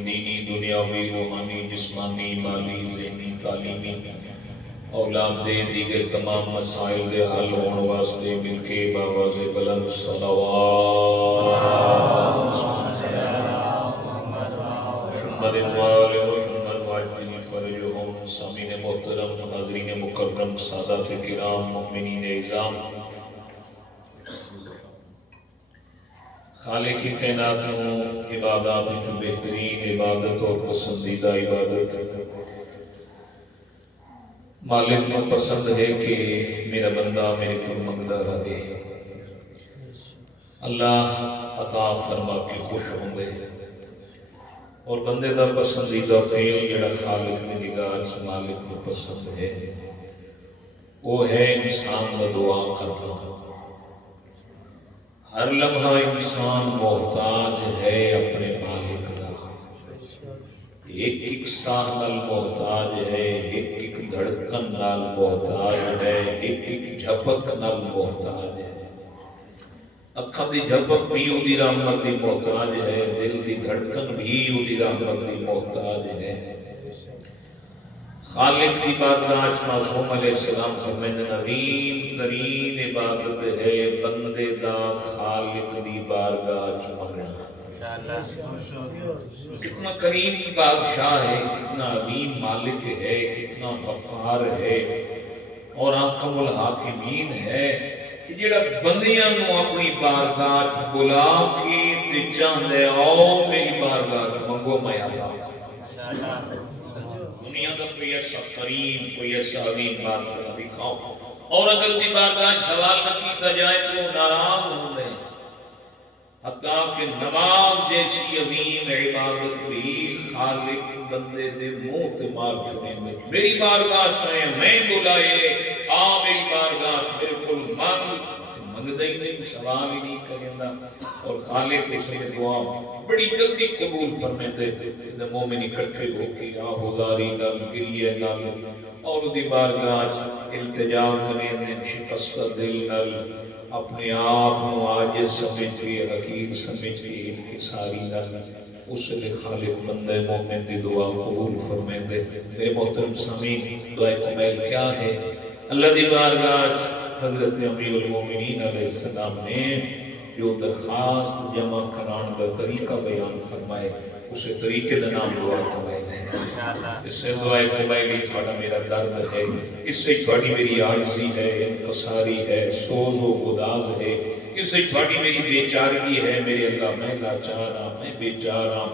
دینی دنیاوی روحانی جسمانی مالی ذہنی تعلیمی اولاد دے دیگر تمام مسائل دے حل ہون واسطے مل کے باواز بلند صلوات محمد وآل محمد وعجل فرجهم سامعین محترم حاضرین مکرم سادات کرام مؤمنین اعظام خالق کائنات عبادات جو بہترین عبادت اور پسندیدہ عبادت مالک کو پسند ہے کہ میرا بندہ میرے کو منگدا رہے اللہ عطا فرما کے خوش ہوں گے اور بندے دا پسندیدہ فعل جڑا خالق نے نگاہ مالک کو پسند ہے وہ ہے انسان کا دعا کرنا ہر لمحہ انسان محتاج ہے اپنے مالک دا ایک ایک ساہ نال محتاج ہے ایک ایک دھڑکن نال محتاج ہے ایک ایک جھپک نال محتاج ہے اکھاں دی جھپک بھی اودی رحمت دی محتاج ہے دل دی دھڑکن بھی اودی رحمت دی محتاج ہے خالق دی بارگاہ وچ معصوم علیہ السلام فرمائندے عظیم ترین عبادت ہے بندے دا خالق دی بارگاہ وچ منگنا کتنا کریم بادشاہ ہے کتنا عظیم مالک ہے کتنا غفار ہے اور حکم الحاکمین ہے کہ جڑا بندیاں نو اپنی بارگاہ وچ بلا کے تے چاہندے آؤ میری بارگاہ وچ منگو میں عطا دنیا کا کوئی ایسا کریم کوئی ایسا عظیم بادشاہ دکھاؤ اور اگر دی بارگاہ سوال نہ کیتا جائے تو ناراض ہوں گے حتیٰ کہ نماز جیسی عظیم عبادت بھی خالق بندے دے منہ تے مار چھوڑیں گے میری بارگاہ چاہے میں بلائے آ میری بارگاہ میرے کل منگدہ ہی نہیں سوال ہی نہیں کریں گا اور خالق اسے دعا بڑی جلدی قبول فرمائیں دے مومن اکٹھے ہو کے آہوداری نال گریے نال اور دی بارگاہ التجا کریں شکست دل نال اپنے آپ کو عاجز سمجھ کے حقیر سمجھ کے انکساری نال اس لئے خالق بندہ مومن دی دعا قبول فرمائیں دے میرے محترم سامعین دعائے قبیل کیا ہے اللہ دی بارگاہ حضرت امیر المومنین علیہ السلام نے جو درخواست جمع کران دا طریقہ بیان فرمائے اسے طریقے دا نام دعا قبیل ہے اس سے دعائے قبیل ہی تھوڑا میرا درد ہے اس سے تھوڑی میری عاجزی ہے انکساری ہے سوز و گداز ہے اس سے تھوڑی میری بیچارگی ہے میرے اللہ میں لاچارا میں بیچارا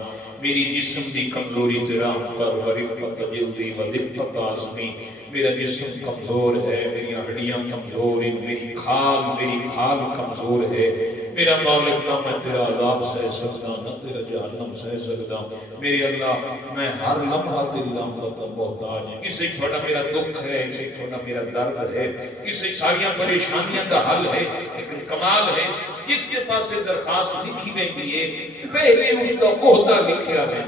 میری جسم دی کمزوری تیرام کر ورقت جلدی و دقت آزمی میرا جسم کمزور ہے میری ہڈیاں کمزور ہیں میری کھال کمزور ہے میرا مالک نہ میں تیرا عذاب سہ سکتا نہ تیرا جہنم سہ سکتا میری اللہ میں ہر لمحہ تیری رحمت کا محتاج ہوں اس سے تھوڑا میرا دکھ ہے اس سے تھوڑا میرا درد ہے اس سے ساریاں پریشانیاں کا حل ہے لیکن کمال ہے جس کے پاس سے درخواست لکھی گئی ہے پہلے اس کا عہدہ لکھیا ہے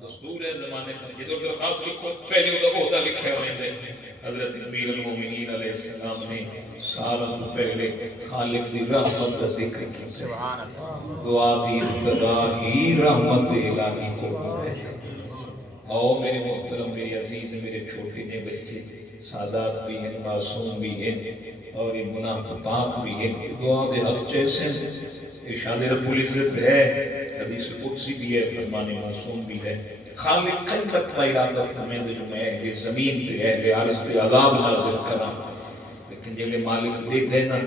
دستور ہے زمانے میں یہ درخواست لکھو پہلے اس کا عہدہ لکھیا ہے حضرت امیر المومنین علیہ السلام نے سالت پہلے خالق دی رحمت کا ذکر کیا دعا دی ابتدا ہی رحمت الہی کو ہے آؤ میرے محترم میرے عزیز میرے چھوٹے نے بچے سادات بھی ہیں معصوم بھی ہیں اور یہ گناہ پاک بھی ہیں دعا دے حق جیسے ارشاد رب العزت ہے حدیث قدسی بھی ہے فرمان معصوم بھی ہے خالق قلبت کا ارادہ فرمائیں جو میں اہل زمین تے اہل عرض تے عذاب نازل کرا لیکن جلے مالک دے دینا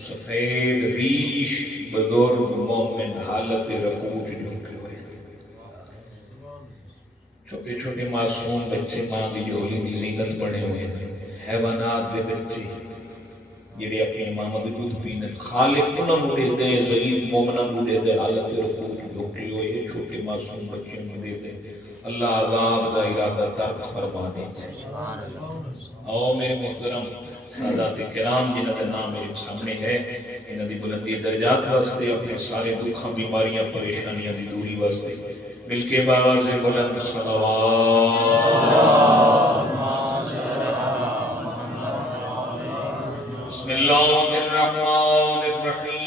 سفید ریش بزرگ مومن حالت رکوع جھکے ہوئے چھوٹے چھوٹے معصوم بچے ماں دی جھولی دی زینت بنے ہوئے حیوانات دے بچے جڑے اپنی امام دی دودھ پینے خالق انہاں مڑے دے ضعیف مومنہ مڑے دے حالت رکوع جھکے ہوئے چھوٹے معصوم بچے مڑے دے اللہ عذاب دا ارادہ ترک فرمانے آؤ میرے محترم سادات کرام جنہ دا نام میرے سامنے ہے انہ دی بلندی درجات واسطے اپنے سارے دکھاں بیماریاں پریشانیاں دی دوری واسطے مل کے باواز بلند صلوات بسم اللہ الرحمن الرحیم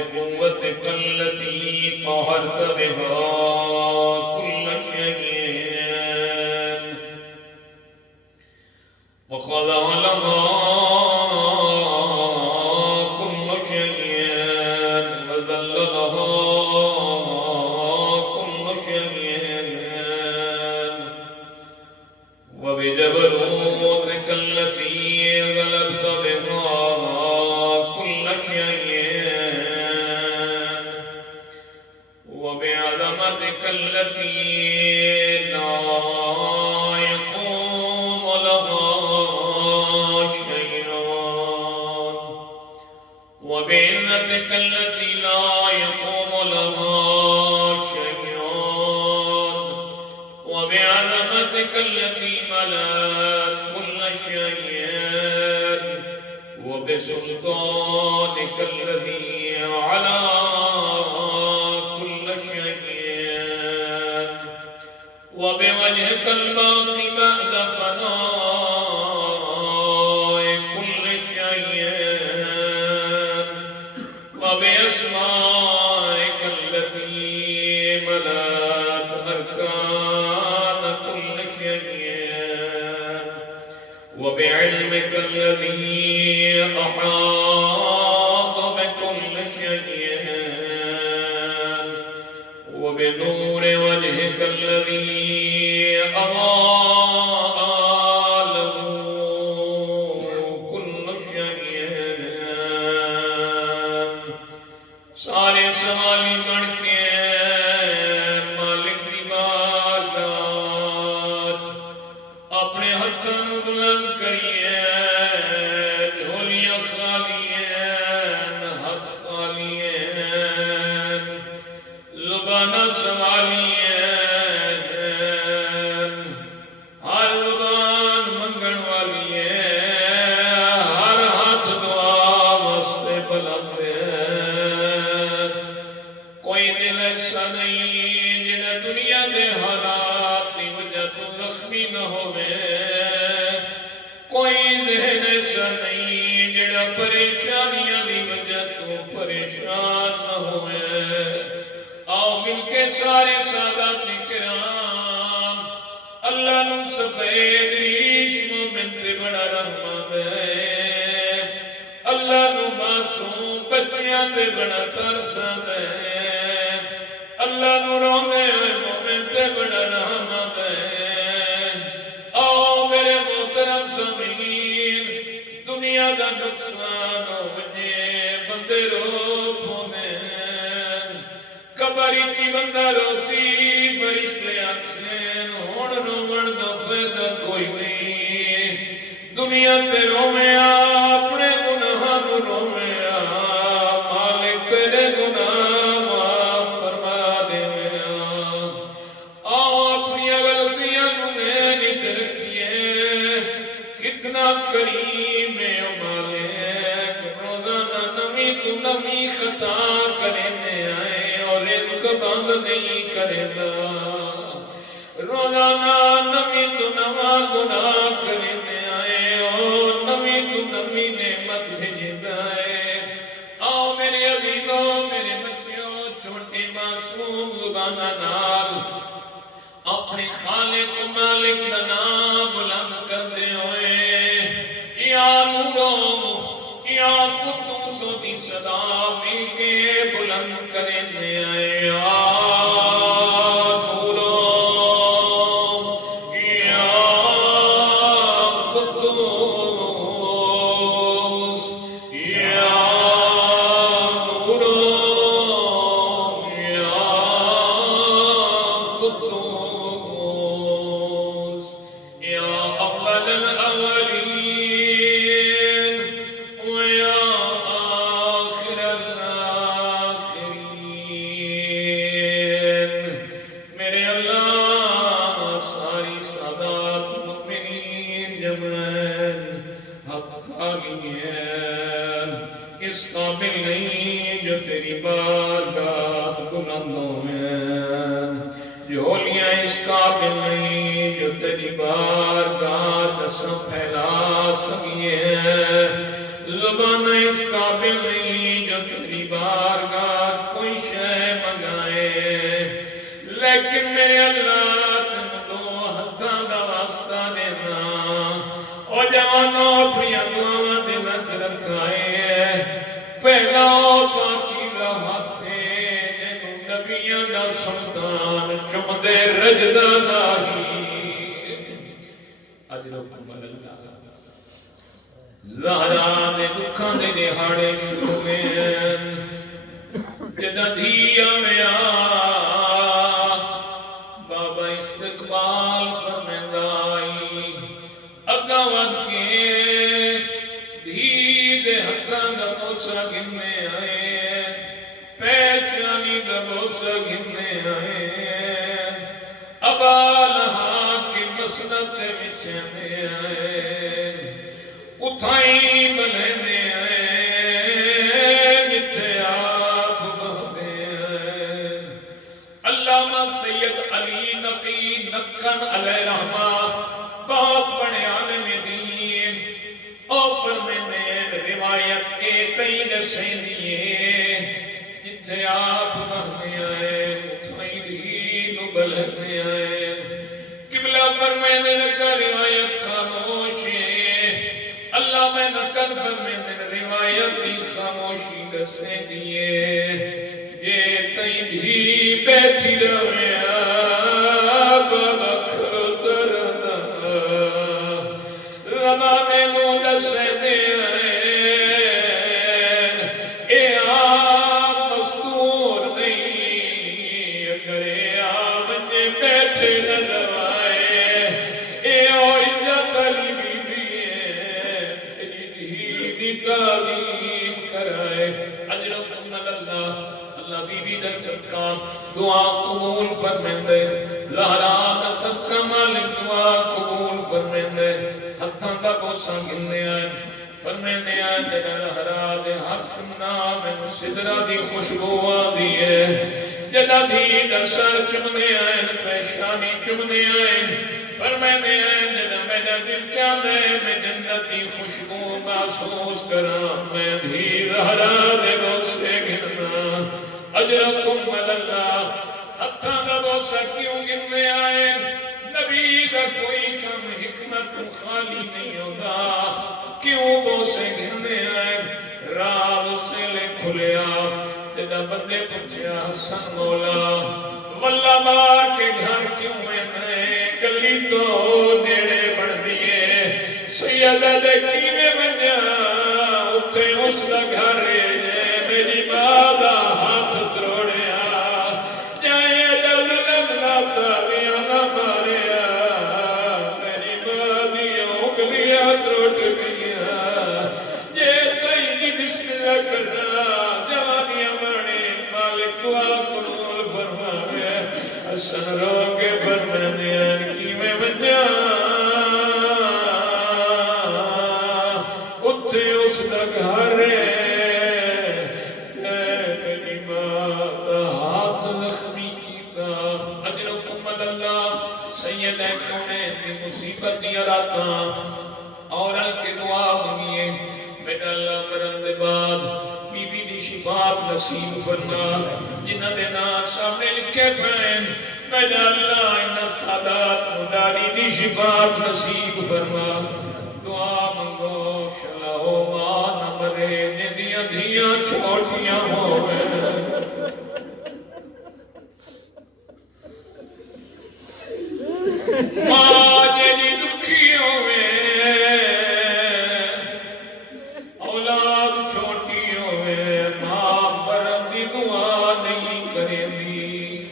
وبقوتك التي قهرت بها كل شيء وخضع لها كل شيء وذل لها كل شيء وبجبروتك التي غلبت بها كل شيء وبعظمتك التي لا يقوم لها شيء وبعزتك التي لا يقوم لها شيء وبعظمتك التي ملأت كل شيء وبسلطانك الذي على كل شيء وبوجهك الباقي بعد فناء كل شيء وبأسمائك التي ملأت أركان كل شيء وبعلمك الذي أحاط بكل شيء وبنور وجهك الذي أضاء له كل شيء سارے سوالی بن کے مالک دی بارگاہ اپنے ہتھاں نوں بلند کریے جھولیاں خالی ہیں ہتھ خالی ہیں زباناں سنبھالی ہیں ہر زبان منگن والی ہے ہر ہاتھ دعا واسطے بلند ہے کوئی دل ایسا نہیں جنہیں دنیا دے حالات دی وجہ تو زخمی نہ ہوئے کوئی ذہن ایسا نہیں جڑا پریشانیاں دی وجہ تو پریشان نہ ہوئے آؤ مل کے سارے سادات کرام اللہ نو سفید ریش مومن تے بڑا رحمت ہے اللہ نو معصوم بچیاں تے بڑا ترس ہے اللہ نو روندے ہوئے مومن تے بڑا رحمت ہے آؤ میرے محترم سامعین دنیا دا نقصان ہو بجے بندے رو پھونے قبر چی بندہ روسی فرشتے آکسین ہون رومن دا فیدہ کوئی نہیں دنیا تے رومے اپنے گناہ نو رومے مالک تیرے گناہ معاف فرما دے آؤ اپنی غلطیاں نو نیت رکھیے کتنا کریم ہے او مالک روزانہ نمی تو نمی خطا کرنے آئے اور رزق بند نہیں کرے گا روزانہ نمی تو نما گناہ کرنے آئے اور نمی تو نمی نعمت بھیجے گئے آؤ میرے عزیزوں میرے بچیوں چھوٹے معصوم زبانہ نال اپنے خالق و مالک دا نام بلند کر دے ہوئے یا نورو یا قدوسو دی صدا مل کے بلند کرے دے آئے یا نورو یا قدوس یا نورو یا قدوس نبیاں دا سلطان چمدے رجدہ ناہی اجرو کمال اللہ زہرا دے دکھاں دے دہاڑے شروع میں جدہ دھیا میں بابا استقبال فرمیندائی اگا ود کے دھی دے حقا دا بوسا گھنے آئے پیشانی دا بوسا گھنے آئے ابا لہا کی مسنت وچھنے آئے اتھائی بلنے علیہ رحمہ بہت بڑے عالم دین او فرمینے روایت اے تین سینیے جتھے آپ بہنے آئے اتھائی دین بلنے آئے قبلہ فرمینے لگا روایت خاموشی اللہ میں نکن فرمینے روایت دی خاموشی دسے دیئے یہ تین بھی بیٹھی روے دعا قبول فرمیندے لہرا صدقہ مالک دعا قبول فرمیندے ہتھاں دا بوسا گھنے آئے فرمیندے آئے جنہ لہرا دے ہاتھ کمنا میں سدرہ دی خوشبو آدھیے جنہ دی دا سر چمنے آئے پیشانی چمنے آئے فرمیندے آئے جنہ میرا دل چاندے میں جنت دی خوشبو محسوس کرا میں بھی لہرا دے بوسے گھنا اجرکم اللہ ہتھاں دا بوسا کیوں گرنے آئے نبی دا کوئی کم حکمت خالی نہیں ہوگا کیوں بوسے گرنے آئے رات سے لے کھلیا جدہ بندے پچھیا حسن مولا واللہ مار کے گھر کیوں میں نئے گلی تو نیڑے بڑھ دیئے سیدہ دے کیوے بنیا اتھے اس دا گھر میری بادہ مصیبت دیا راتاں اور کے دعا منگیے بیٹا اللہ مرن دے بعد بی بی دی شفاعت نصیب فرما جنہ دے نام سامنے لکھے پہن بیٹا اللہ انہ سادات مداری دی شفاعت نصیب فرما دعا منگو شلاہو ماں نمرے ندیاں دھیاں چھوٹیاں ہوئے ماں جنی دکھیوں میں اولاد چھوٹیوں میں ماں برندی دعا نہیں کرے دی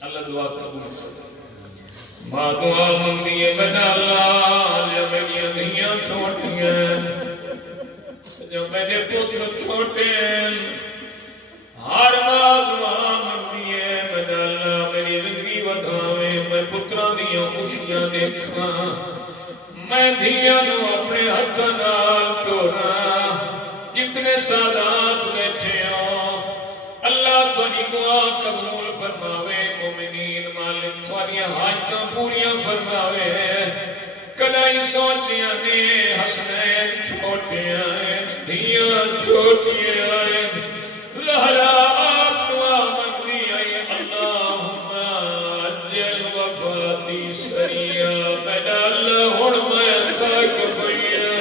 اللہ دعا قبول ماں دعا منگی ہے بنا اللہ جب میری دھیاں چھوٹیاں جب میرے پتر چھوٹے ہر ماں دعا منگی ہے بنا اللہ میری زندگی بدھاوے میں پتران دیاں خوشیاں دیکھاں میں دھیاں نو اپنے ہاتھ نال توڑا جتنے سادات بیٹھے ہوں اللہ تھوڑی دعا قبول فرماوے مومنین مالک تھوڑی حاجتاں پوریاں فرماوے کدائی سوچیاں نے حسنین چھوٹے آئے دھیاں چھوٹی آئے لہرا آپ دعا منگی آئی اللہم عجل وفاتی سریعہ بیٹا اللہ ہن میں تھک پیا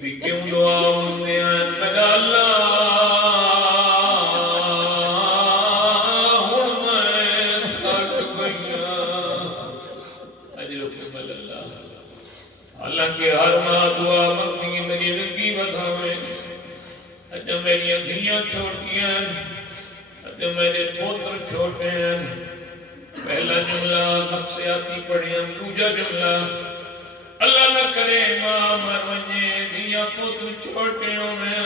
بھی کیوں دعا ہوتے ہیں میرا اللہ ہن میں تھک گیا اجرکم اللہ حالانکہ ہر ماں دعا مانگتی ہے میری زندگی بڑھاوے اج میری دھیاں چھوٹیاں اج میرے پوتر چھوٹے ہیں پہلا جملہ نفسیاتی پڑھیں دوجا جملہ اللہ نہ کرے ماں مر ونجے دھیاں پوتر چھوٹے ہوئے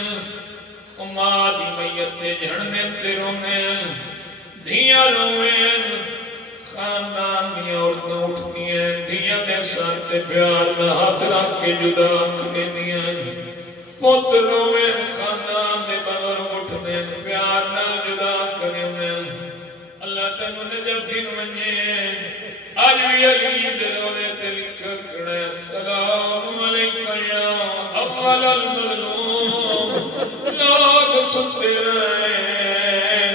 ماں دی میت تے جھڑنے تے رونے دھیاں روے خاندان دی عورتیں اٹھتی ہیں دھیاں دے سر تے پیار دا ہاتھ رکھ کے جدا کرے دیاں پوتر روے خاندان دے بزرگ اٹھتے ہیں پیار نال جدا کرے اللہ تینوں نجف دین ونجے آج بھی علی دے رونے تے لکھا کڑے السلام علیکہ یا اول المظلوم لوگ سنتے رہے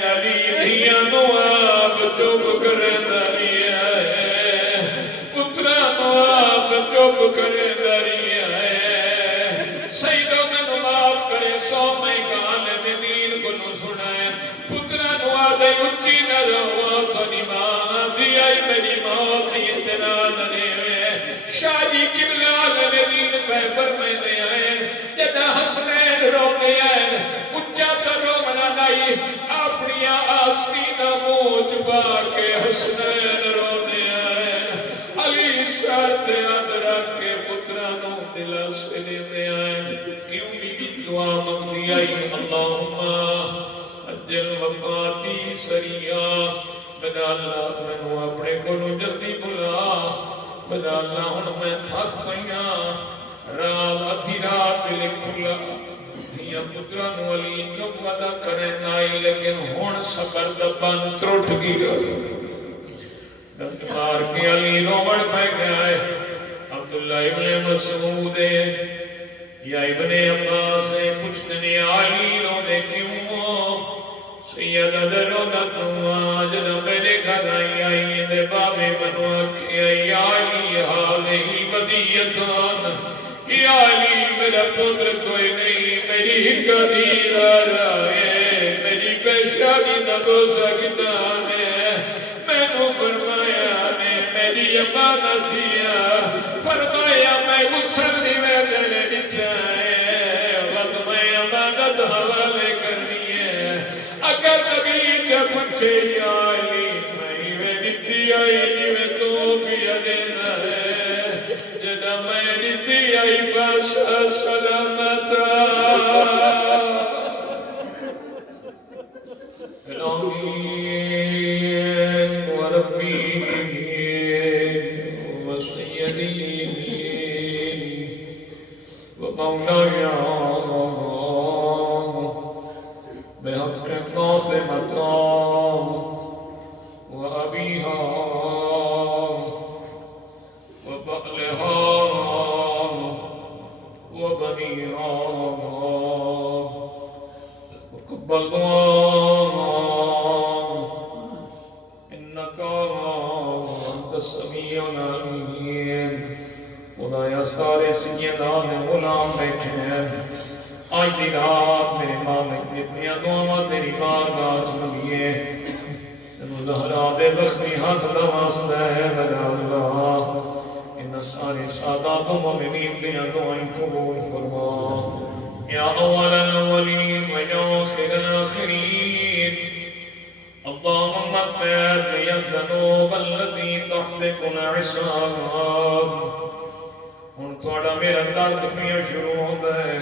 علی دھیاں نو آپ چوب کرے داری آئے پترہ نو آپ چوب کرے داری آئے سیدہ میں نو معاف کرے سو میں کال میں دین کو نو سنائے پترہ نو آدھے اچھی نہ رہو تو نماں دی آئی میری موت دی اتنا ننے ہوئے شادی قبلہ میں دین پیپر میں دے آئے جدہ حسنین رو دے آئے اچھا کرو منا نہیں اپنی آستی نہ موج باکے حسنین رو دے آئے علی شرط ادرہ کے پترانوں دلہ سے دے آئے کیوں بھی دعا مغدی آئی اللہم اجل وفاتی سریعہ بدا اللہ میں نو اپنے کو نو جلدی بلا بدا اللہ ہن میں تھک پئیاں رات ادھی رات لے کھلا دھیاں پتراں نو علی چپ ودا کرے نائی لیکن ہن صبر دا بند ترٹ گیا دم مار کے علی رومڑ پہ گیا ہے عبداللہ ابن مسعود یا ابن عباس پوچھتے نے علی رو دے کیوں سیدہ درودہ تم آجد میرے گھر آئی دے بابے منو اکھی علی حالہی ودیتان یا علی میرا پتر کوئی نہیں میری قدیدار آئے میری پیشانی نہ دو سکتا نے میں نو فرمایا نے میری امانت دیا فرمایا میں غسل میں دلے بچائے وقت میں امانت حوالے کرنی ہے اگر کبھی جب پچھے آئی میں دیتی آئی میں تو کیا دینا ہے جدہ میں دیتی آئی بس سلامتا الامین وربی وسیدی ومولائی بحق فاطمة وأبيها وبألها وبنيها وقبل إنك أنت السميع العليم خدایا سارے سیدان غلام بیٹھے ہیں آج دی رات میرے مالک اتنی دعاں تیری بارگاہ منگیے زہرا دے زخمی ہاتھ دا واسطہ ہے میرا اللہ ان سارے سادات و مومنین دیا دعائیں قبول فرما یا اول الاولین و یا آخر الاخرین اللہم اغفر لی الذنوب التي تحتكنا عصابات ہن تھوڑا میرا درد پیا شروع ہوتا ہے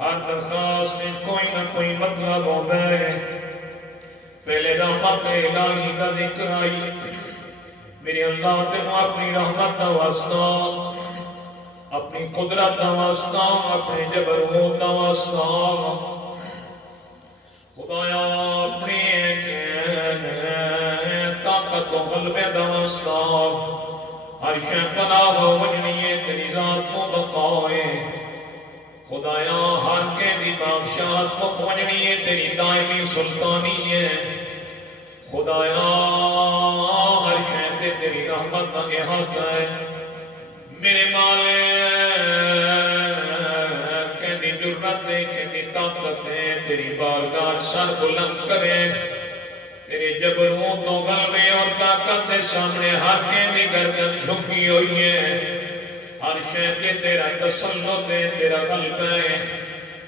ہر درخواست میں کوئی نہ کوئی مطلب ہوتا ہے پہلے رحمت الہی کا ذکر آئی میرے اللہ تینوں اپنی رحمت دا واسطہ اپنی قدرت دا واسطہ اپنے جبروت دا واسطہ خدایا اپنی طاقت و غلبے دا واسطہ ہر شے فنا و وجنی تیری ذات کو بقائے خدایا ہر کے دی بادشاہت مقوجنی ہے تیری دائمی سلطانی ہے خدایا ہر شے تے تیری رحمت دا احاطہ ہے میرے مالک تیری بارگاہ سر بلند کرے تیرے جبروں تو غلبے اور طاقت کے سامنے ہر کے گردن جھکی ہوئی ہے ہر شے تے تیرا تسلط ہے تیرا غلبہ ہے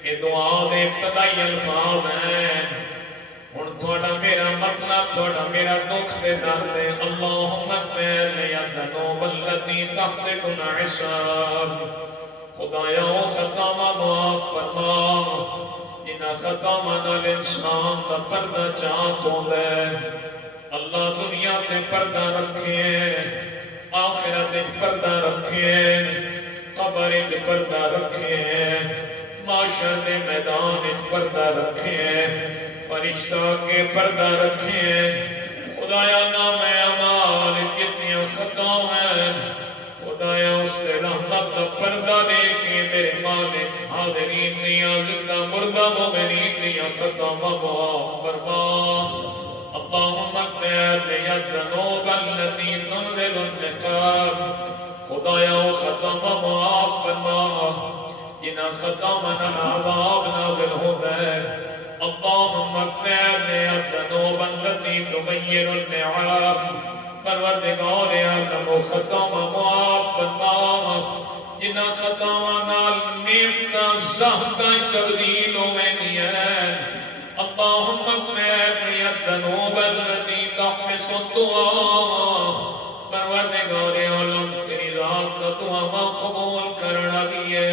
یہ دعا دے ابتدائی الفاظ ہیں ہن تھوڑا میرا مطلب تھوڑا میرا دکھ تے درد ہے اللہم اغفر لی الذنوب التي تحت حساب خدایا او خطا معاف فرما جنہ خطا نال انسان دا پردہ چاک ہوندا ہے اللہ دنیا تے پردہ رکھے آخرت پردہ رکھے قبر پردہ رکھے معاشر دے میدان پردہ رکھے فرشتہ کے پردہ رکھے خدایا نام اعمال کتنی خطا ہیں خدایا اس نے رحمت کا پردہ دے کے میرے مالک حاضرین دیا زندہ مردہ مومنین دیا خطا معاف فرما اللہم اغفر لی الذنوب التي تنزل النقاب خدایا وہ خطا معاف فرما جنہ خطا من عذاب نازل ہو گئے اللہم اغفر لی الذنوب التي تغیر النعاب پروردگار عالم و خطا معاف فرما جنہ خطا نال نیمتا زہدہ تبدیل ہوئے نہیں اللہم اغفر لی الذنوب التي تحبس الدعاء پروردگار عالم تیری ذات کا دعا قبول کرنا بھی ہے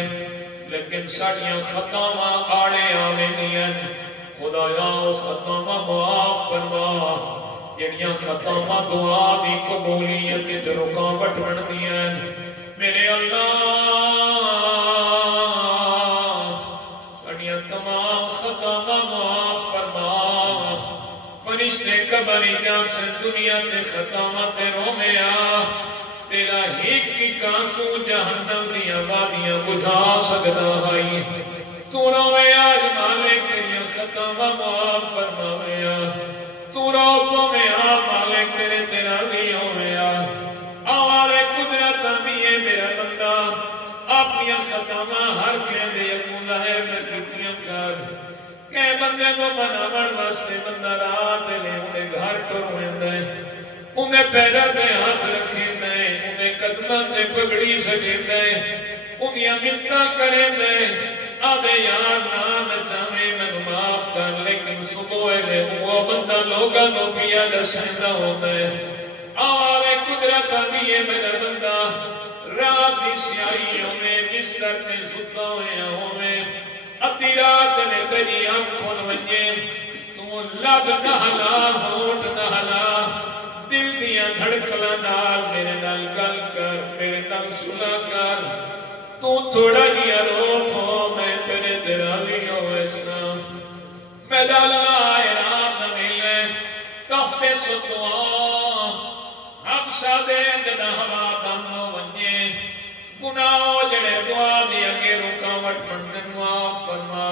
لیکن ساڑیاں خطاواں آڑے آوے نہیں خدایا خطاواں معاف فرما جڑیاں خطاواں دعا دی قبولیت جو رکاوٹ بندی ہیں میرے اللہ ساڑیاں تمام خطاواں معاف فرما فرشتے قبر جانسن دنیا تے خطاواں تے رومیا تیرا ایک آنسو جہنم دیا وادیاں بجھا سکتا ہے تو روے آج مالک تیری خطاواں معاف فرماویا تو رو پویا مالک تیرے تیرا بھی ہویا آوارے قدرت دیئے میرا بندہ اپنی خطاواں ہر کہندے اکو ظاہر نکتیاں کر کہ بندے کو مناون واسطے بندہ رات لے انہیں گھر ٹرویں دے انہیں پیدا پہ ہاتھ رکھیں دے انہیں قدمہ تے پگڑی سجیں دے انہیں منتہ کریں دے آدھے یار نام چاہے میں معاف کر لیکن صبح میں وہ بندہ لوگا نو پیا دسندہ ہوتا ہے آوارے قدرت دیئے میرا بندہ رات دی سیائیوں میں بستر تے ستا ہوئے میں ادھی رات نے تیری آنکھوں ونجے تو لب نہلا ہوٹ نہلا دل دیا دھڑکلا نال میرے نال گل کر میرے نال سلا کر تو تھوڑا گیا روٹ ہو میں تیرے تیرا لیا ویسنا میں ڈالنا اعلان ملے کفے ستوا ہم سادے جدہ ہوا دمو ونجے گناہو جڑے دعا دیا کے رکاوٹ پندن معاف فرما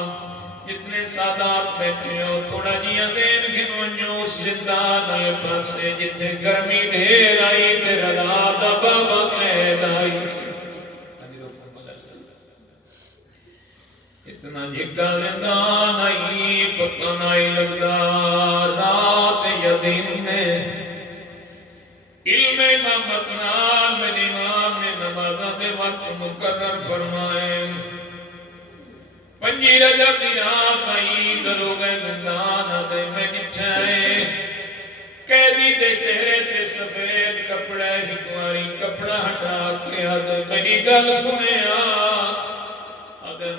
جتنے سادات بیٹھے ہو تھوڑا جیا دین گن ونجو اس زندان نل پرسے جتے گرمی ڈھیر آئی تیرا دادا بابا قید آئی اتنا جھگا زندان آئی پتہ نائی لگدا رات یا دن نے علم امامت نال میرے امام نے نمازہ دے وقت مقرر فرمائے پنجی رجب دی رات آئی دروگے زندان آدھے میں نٹھائے قیدی دے چہرے تے سفید کپڑے ہکواری کپڑا ہٹا کے آدھے میری گل سنے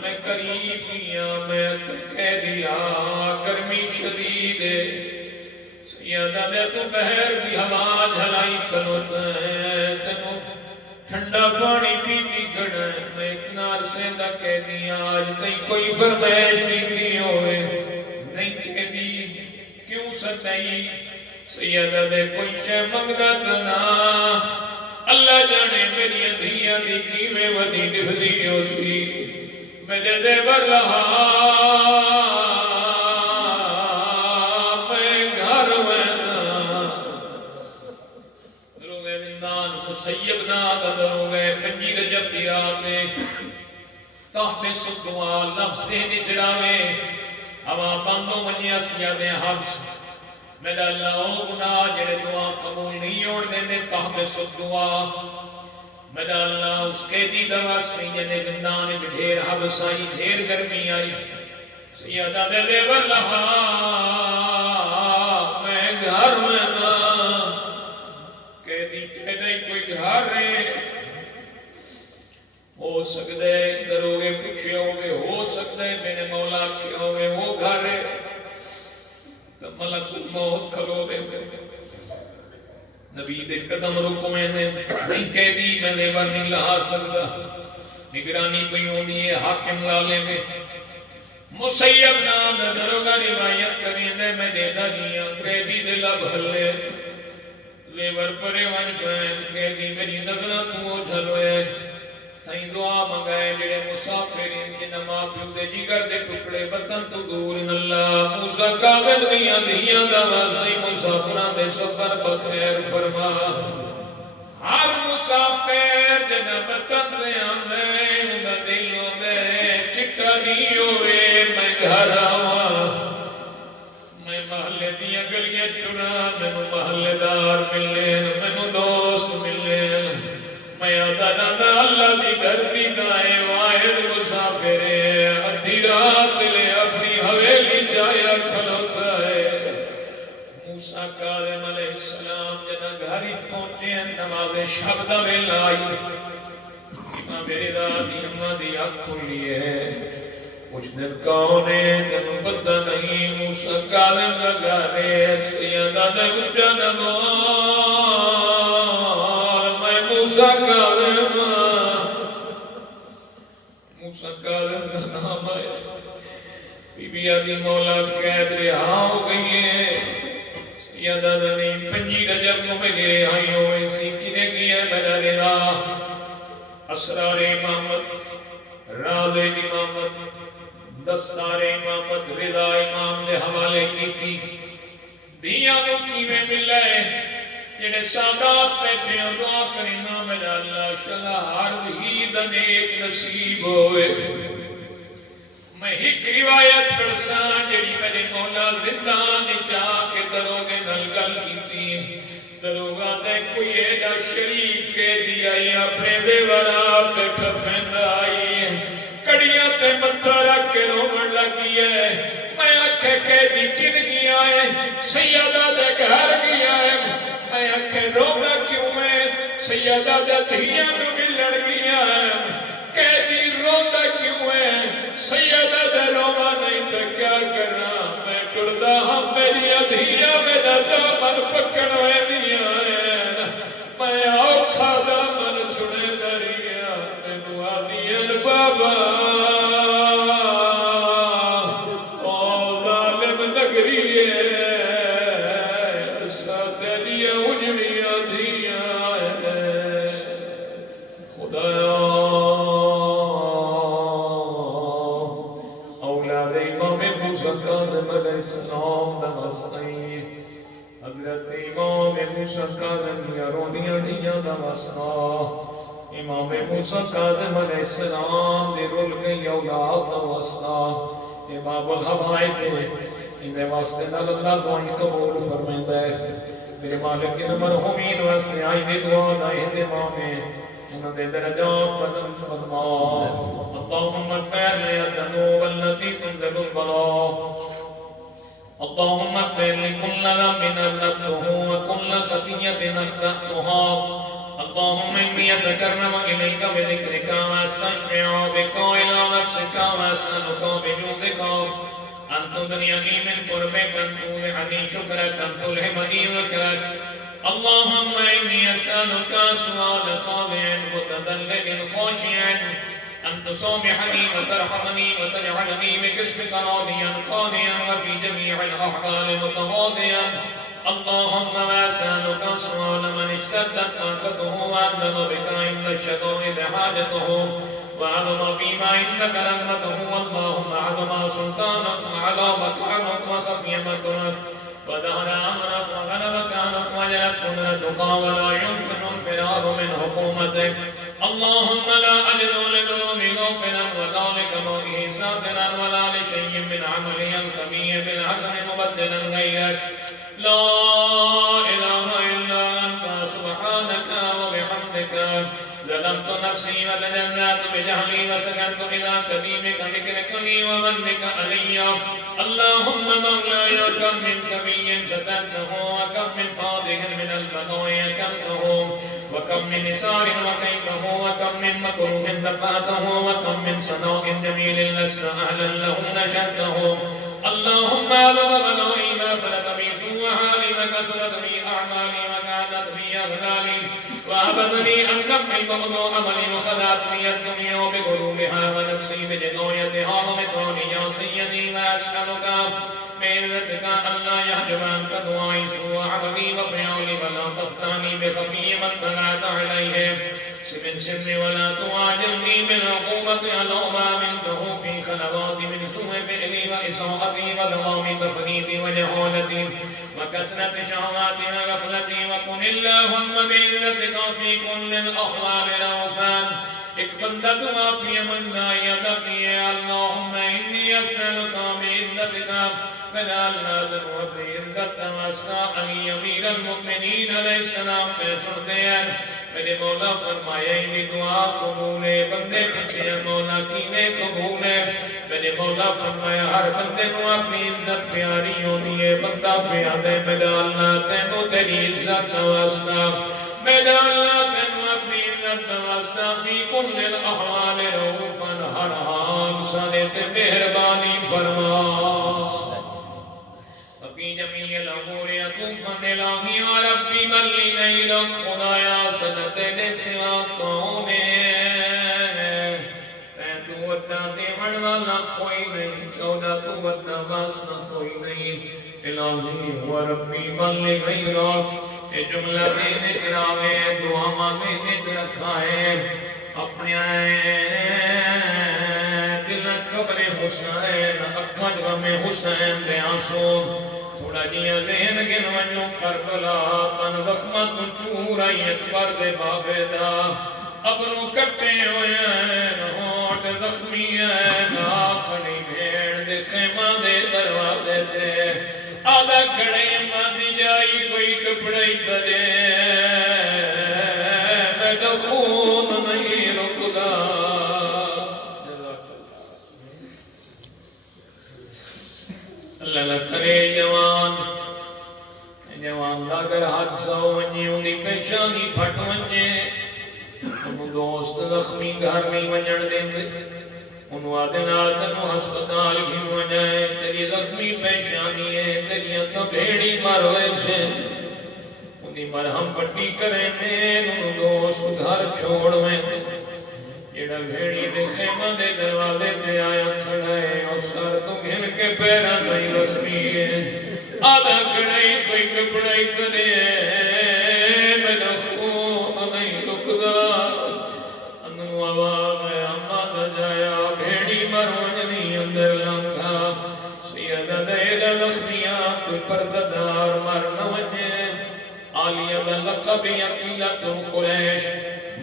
میں قریب کیا میں کہہ دیا گرمی شدید ہے سیدہ دے تو بہر بھی ہوا جھلائی کھلوتا ہے تنو ٹھنڈا پانی پیتی کھڑا ہے میں اتنا عرصے دا کہہ دیا آج تئی کوئی فرمائش پیتی ہوئے نہیں کہہ دی کیوں ستائی سیدہ دے کوئی شے منگدا تنا اللہ جانے میری دھیاں دی کیویں ودی ڈفدی ہو سی میرے دے بر رہا میں گھر وینا دروگے زندان مسیب نادا دروگے پنجی رجب دیا میں تحت سکوا لفظ نجراوے ہوا بندوں منیا سیادے حبس میرا اللہ او گناہ جڑے دعا قبول نہیں ہوڑ دینے تحبس دعا میرا اللہ اس کے دی دواس نہیں جنے زندان ڈھیر حبس آئی ڈھیر گرمی آئی سیادہ دے دے واللہ میں گھر میں نا قیدی قیدی کوئی گھر ہے ہو سکتے دروگے پچھے ہوگے ہو سکتے میرے مولا کے ہوگے وہ گھر ہے تو ملک الموت کھلو دے نبی دے قدم رکو میں نے نہیں قیدی میں نے نہیں لہا سکتا نگرانی پیوں دیئے حاکم لالے میں مسیب نام دروگا روایت کریں دے میں دے دا گیا قیدی دے لب ہلے لیور پرے وان پہن قیدی میری نظرہ تو جھلوئے تائیں دعا منگائے جڑے مسافرین جنہ ماں پیو دے جگر دے ٹکڑے وطن تو دور اللہ موسیٰ کاغذ دیاں دیاں دا واسطی مسافران دے سفر بخیر فرما ہر مسافر جنہ وطن سے آنے انہا دلوں دے چکا نہیں ہوئے میں گھر آوا میں محلے دیاں گلیاں چنا میں محلے دار ملے میں دوست ملے میں آدھانا اللہ دی دھرتی دائیں واحد مسافر ادھی رات لے اپنی حویلی جایا کھلوتا ہے موسیٰ کاظم علیہ السلام جنہ گھری پہنچے ہیں نماز شب دا میں لائی امام میری دادی امہ دی آنکھ کھلی ہے کچھ دن کاؤنے جنہ پتہ نہیں موسیٰ کاظم لگا رہے سیدہ دے جنم موسیٰ کاظم موسیٰ کاظم کا نام ہے بی بی آدھی مولا قید رہا ہو گئی ہے سیدہ دنی پنجی رجب کو میں گرے آئی ہوئے سیکھنے کی ہے میرا رضا اسرار امامت راد امامت دستار امامت رضا امام دے حوالے کی تھی دیاں کو کیویں ملائے جنہیں سادات بیٹھے اور دعا کرینا میرا اللہ شلا ہر ہی دن ایک نصیب ہوئے میں ایک روایت کرسا جڑی میرے مولا زندان چاہ کے دروگے نلگل کی تھی دروگا دے کوئی ایڈا شریف کے دیا یا پھیدے ورا بیٹھا پھیندا آئی کڑیاں تے متھا رکھ کے رومن لگی ہے میں آنکھیں کے دی کن گیا ہے سیدہ دے گھر گیا ہے میں آنکھیں روگا کیوں ہے سیدہ دے دھیاں نو بھی لڑ گیا ہے قیدی روگا کیوں ہے سیدہ دے روگا نہیں تو کیا کرنا میں ٹردہ ہم میری دھیاں میرا دامن پکڑ ہوئے دیا ہے میں آوکھا دامن چھنے دری گیا میں نوا دیا بابا او ظالم نگری ہے حضرت امام موسیٰ کاظم یا رونیاں ڈیاں دا واسطہ امام موسیٰ کاظم علیہ السلام دے رول گئی اولاد دا واسطہ امام الحبائی کے اندے واسطے نال اللہ دعائیں قبول فرمیندہ ہے میرے مالک کے مرحومین واسطے آئی دے دعا دا اہتمام ہے انہوں نے درجات بدن فرما اللہم اغفر لي الذنوب التي تنزل البلاء اللهم اغفر لي كل ذنب أذنبته وكل خطيئة أخطأتها اللهم إني أتقرب إليك بذكرك وأستشفع بك إلى نفسك وأسألك بجودك أن تدنيني من قربك أن تولعني شكرك أن تلهمني ذكرك اللهم إني أسألك سؤال خاضع متذلل خاشع أن تصامحني وترحمني وتجعلني بكسبك راضيا قانيا وفي جميع الأحوال متواضعا اللهم ما أسألك سؤال من اشتدت فاقته وأندم بك عند الشدائد حاجته وعظم فيما عندك رغبته اللهم عظم سلطانك وعلى مكانك وخفي مكرك ودهر أمرك وغلب كانك وجلت قدرتك ولا يمكن الفرار من حكومتك اللهم لا أجد لذنوبي غافلا ولا لكبائه ساترا ولا لشيء من عملي القبيح بالحسن مبدلا غيرك لا إله إلا أنت سبحانك وبحمدك ظلمت نفسي وتجنات بجهلي وسكنت إلى قديمك ذكرك لي ومنك علي اللهم مولاي كم من كبي سترته وكم من فاضح من البغي كمته وكم من نسار وكيده وكم من مكروه دفعته وكم من صناع جميل لست أهلا له نشرته اللهم بغضني ما فلت بي سوء حالي وكسرت بي أعمالي وكادت بي أغلالي وأبدني أن نفعي بغض أملي وخدعتني الدنيا بغرورها ونفسي بجدويتها ومطرني يا سيدي وأسألك بعزتك ألا يحجب عنك دعائي سوء عملي وفعلي ولا تفتني بخفي من طلعت عليه من سر ولا تعاجلني بالعقوبة على ما منته في خلواتي من سوء فعلي وإساءتي ودوام تفريطي وجهالتي وكسرة شهواتي وغفلتي وكن اللهم بعزتك في كل الأحوال رؤوفا ایک بندہ دعا اپنی منزائیت اپنی ہے اللہم انی اسألک بعزتک فلا اللہ دنو بعزت واسطہ علی امیر المؤمنین علیہ السلام پہ سنتے ہیں میرے مولا فرمایا انہی دعا قبول ہے بندے پچھے مولا کینے قبول ہے میرے مولا فرمایا ہر بندے کو اپنی عزت پیاری ہوتی ہے بندہ پیار ہے میرا اللہ تینوں تیری عزت واسطہ میرا اللہ تینوں اپنی عزت واسطہ فی کل الاحوال رؤوفا ہر حال سانت مہربانی فرما وفی جمیع الامور عطوفا الہی و ربی من لی غیرک خدایا سنت دے سوا کون ہے تو وڈا دیوڑ والا کوئی نہیں چودہ تو وڈا واسطہ کوئی نہیں الہی و ربی من لی غیرک یہ جملہ دینے چراوے دعا مانگنے چرکھا ہے اپنے دلت قبر حسین اکھا جگہ میں حسین دے آنسو تھوڑا جیا ذہن گن ونجو کربلا تن زخمت چور آئی اکبر دے بابے دا ابرو کٹے ہوئے ہیں ہوٹ زخمی ہیں آخری بھیڑ دے خیمہ دے دروازے دے آدھا کھڑے ماتی جائی کوئی کپڑائی تدے میں تو خون نہیں رکدا اللہ کرے جوان لاگر حادثہ ونجے انہی پیشانی پھٹ ونجے انہوں دوست زخمی گھر نہیں ونجن دیں گے انہوں آدھنال تنہوں ہسپتال بھی ونجائے تیری زخمی پیشانی ہے تیری انہوں بھیڑی مروے سے انہی مرہم پٹی کریں دے انہوں دوست گھر چھوڑویں دے جیڑا بھیڑی دے خیمہ دے دروازے دے آیا کھڑائے اور سر تو گھن کے پیرا نہیں رسمی ہے آدھا کھڑائی کوئی کپڑائی کرے میرا خون نہیں رکدا انہوں آواز ہے آمادہ جایا بھیڑی مروجنی اندر لنگا سیدہ دیدہ زخمیاں کوئی پرددار مرنا وجے آلیہ دا لقبی عقیلت قریش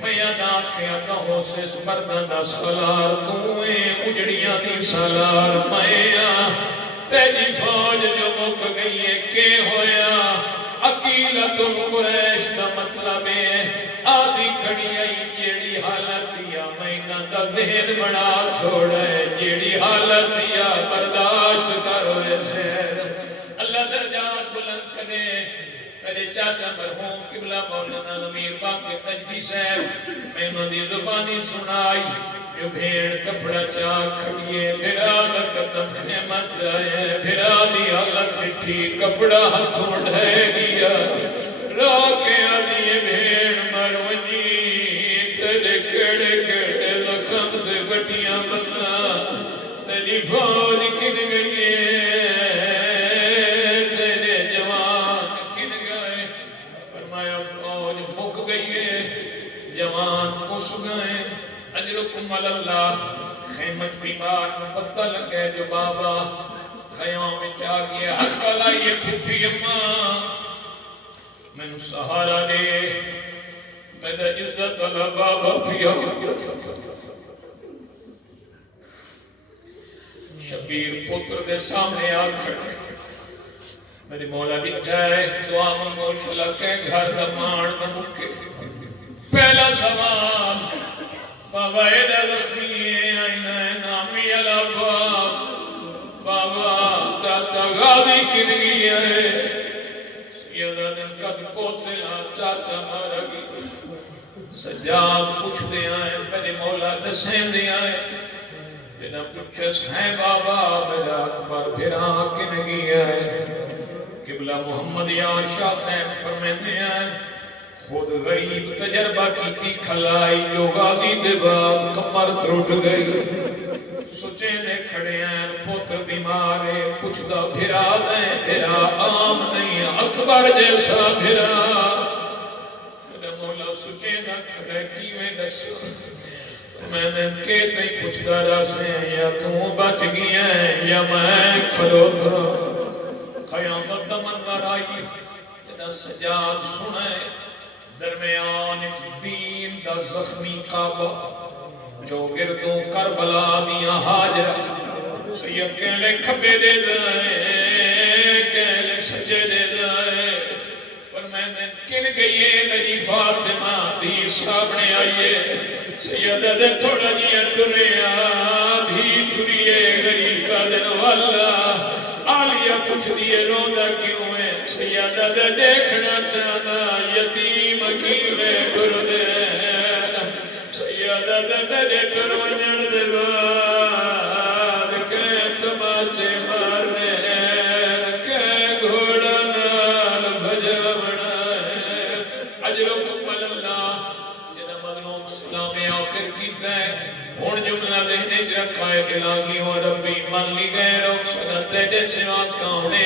میادا خیادہ ہو سے سمردہ دا سالار توئے اجڑیاں دی سالار میا تیجی فوج جو مک گئی ہے کہ ہویا عقیلت قریش دا مطلب ہے آدھی کھڑی آئی جیڑی حالت یا مہینہ دا ذہن بڑا چھوڑے جیڑی حالت یا برداشت کروے شہر اللہ درجات بلند کرے میرے چاچا مرحوم قبلہ مولانا امیر باقی تنجی صاحب میں مدی زبانی سنائی جو بھیڑ کپڑا چاک کھڑیے بھیرا دا قدم خیمت جائے بھیرا دی حالت مٹھی کپڑا ہتھوں ڈھائے گیا راکے آدھی بھیڑ مرونی تیرے کڑے کڑے زخم سے بٹیاں بنا تیری فوج کن گئی تیرے جوان کن گئے فرمایا فوج مک گئی جوان کس گئے اجرکم اللہ خیمت بیمار مبتہ لگے جو بابا خیام میں جا گیا حق لائیے پھٹی اماں میں نے سہارا دے میرا عزت والا بابا پیا شبیر پتر دے سامنے آ کھڑے میری مولا بٹھا ہے دعا منگو شلا کے گھر دا مان نہ مکے پہلا سوال بابا ایڈا زخمی آئینہ نامی العباس بابا چاچا غازی کنگی ہے سیدہ نے قد پوتلا چاچا مارا گی سجاد پوچھ دے آئے میرے مولا دسیں دے آئے بنا پچھس ہیں بابا میرا اکبر بھرا کنگی ہے قبلہ محمد یا شاہ سین فرمیندے ہیں خود غریب تجربہ کی تھی کھلائی جو غازی دے بعد کمر تروٹ گئی سچے دے کھڑے ہیں پوتر بیمارے کچھ دا بھرا دیں بھرا عام نہیں اکبر جیسا بھرا میرا مولا سچے دا کھڑے کیویں دسو میں نے کہتے ہی پوچھ دارا سے یا تو بچ گئی ہیں یا میں کھلو تھا قیامت دا منظر آئی جنا سجاد سنے درمیان دین دا زخمی کعبہ جو گردوں کربلا دیا حاجرہ سید کہلے کھبے دے دائے کہلے سجے دے دائے پر میں نے کن گئیے نجی فاطمہ دی سامنے آئیے سید دے تھوڑا جیا دنیا دھی دنیا غریب کا دن والا آلیا کچھ دیئے روندہ کیوں ہے سید دے دیکھنا چاہنا یتیم کیلے گردین سید دے دیکھ روڑن دے بعد کہ تماچے مارنے کہ گھوڑا نال بھجوڑا ہے اجرکم اللہ جنہ مظلوم اسلام آخر کی ہے ہون جملہ دہنے جرکھا ہے الہی و ربی من لی گئے لوگ سنتے جیسے آن کاؤنے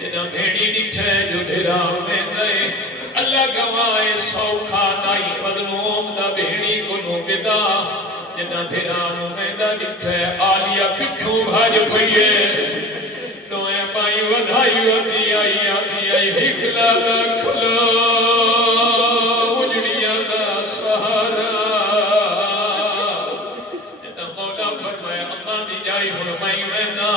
جنہ بھیڑی نٹھے جو بھیرا میں گئے اللہ گوائے سوکھا نائی مظلوم دا بھیڑی گنو بدا جنہ بھیرا میں دا نٹھے آلیا پچھو بھاج بھئیے دوئے بائی ودھائی ودھی آئی آئی آئی ہکلا دا کھلو اجڑیا دا سہارا جنہ مولا فرمائے اماں دی جائی فرمائی وینا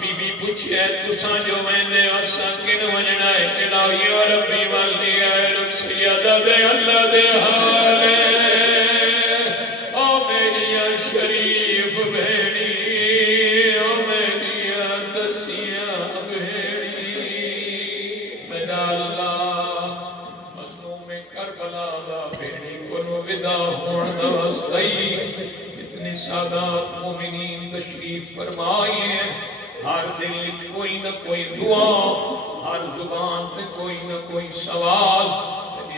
بی بی پوچھے تساں جو ویندے آساں کن وجنا ہے الہی و ربی والی ہے رک سیدہ دے اللہ دے حالے او میری شریف بھیڑی او میری دسیاں بھیڑی میرا اللہ مظلوم کربلا دا بھیڑی کنو ودا ہون دوستائی اتنی سادات مومنین تشریف فرمائیے ہر دل کوئی نہ کوئی دعا ہر زبان پہ کوئی نہ کوئی سوال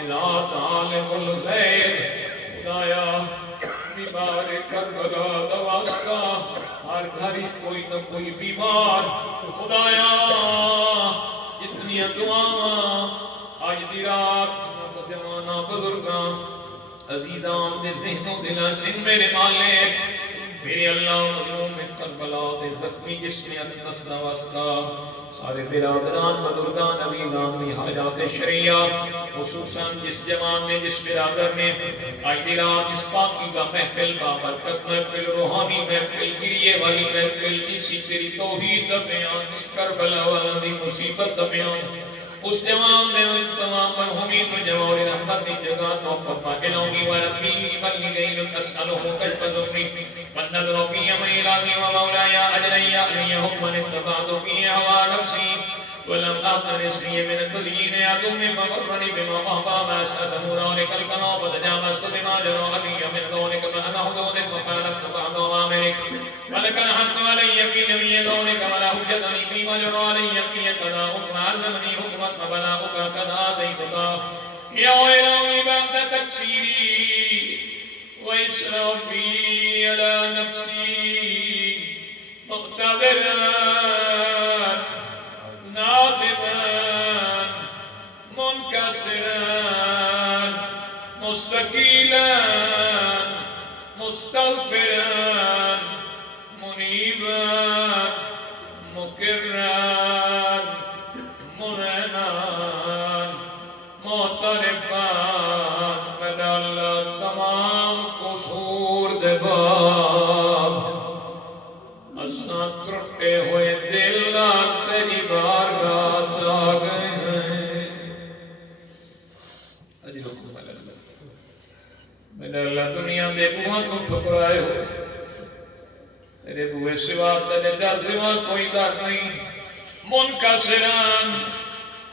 رات عالم الغیب خدایا بیمار کربلا دواستا ہر گھری کوئی نہ کوئی بیمار خدایا اتنی دعاں آج دی رات جوانہ بزرگاں عزیزان دے ذہنوں دلاں چن میرے مالک میرے اللہ مظلوم کربلا دے زخمی جسمیت نسلہ واسطہ سارے برادران بزرگان عزیزان دی حاجات شریعہ خصوصاً جس جوان نے جس برادر نے آج دی رات اس پاکی کا محفل بابرکت محفل روحانی محفل گریے والی محفل اسی تیری توحید دا بیان کربلا والی مصیبت دا بیان اس جوان نے ان تمام مرحومین و جوان رحمت دی جگہ تو فرما الہی و ربی بلی غیر اسألہ کشف ذکری والنظر فی امر الہی و مولایا اجرئی علی حکمن اتباد فی ہوا نفسی ولم آتر اسری من قدین عدم فبرنی بما وحبا ما اسأل مرانک القنا فتجامست بما جنو علی من دونک فانا حدودک وخالفت بعض وامرک ولك الحمد علي في نبي دونك ولا حجتني في مجرى علي في قضاء حكم علمني حكمك وبلاغك كذا آتيتك يا إلهي بعد تكسيري وإسرافي على نفسي مقتدرا نادما منكسرا مستقيلا مستغفرا منيبا مكرا منعما معترفا بدل تیرے دوے سوا تیرے در سوا کوئی در نہیں منکسران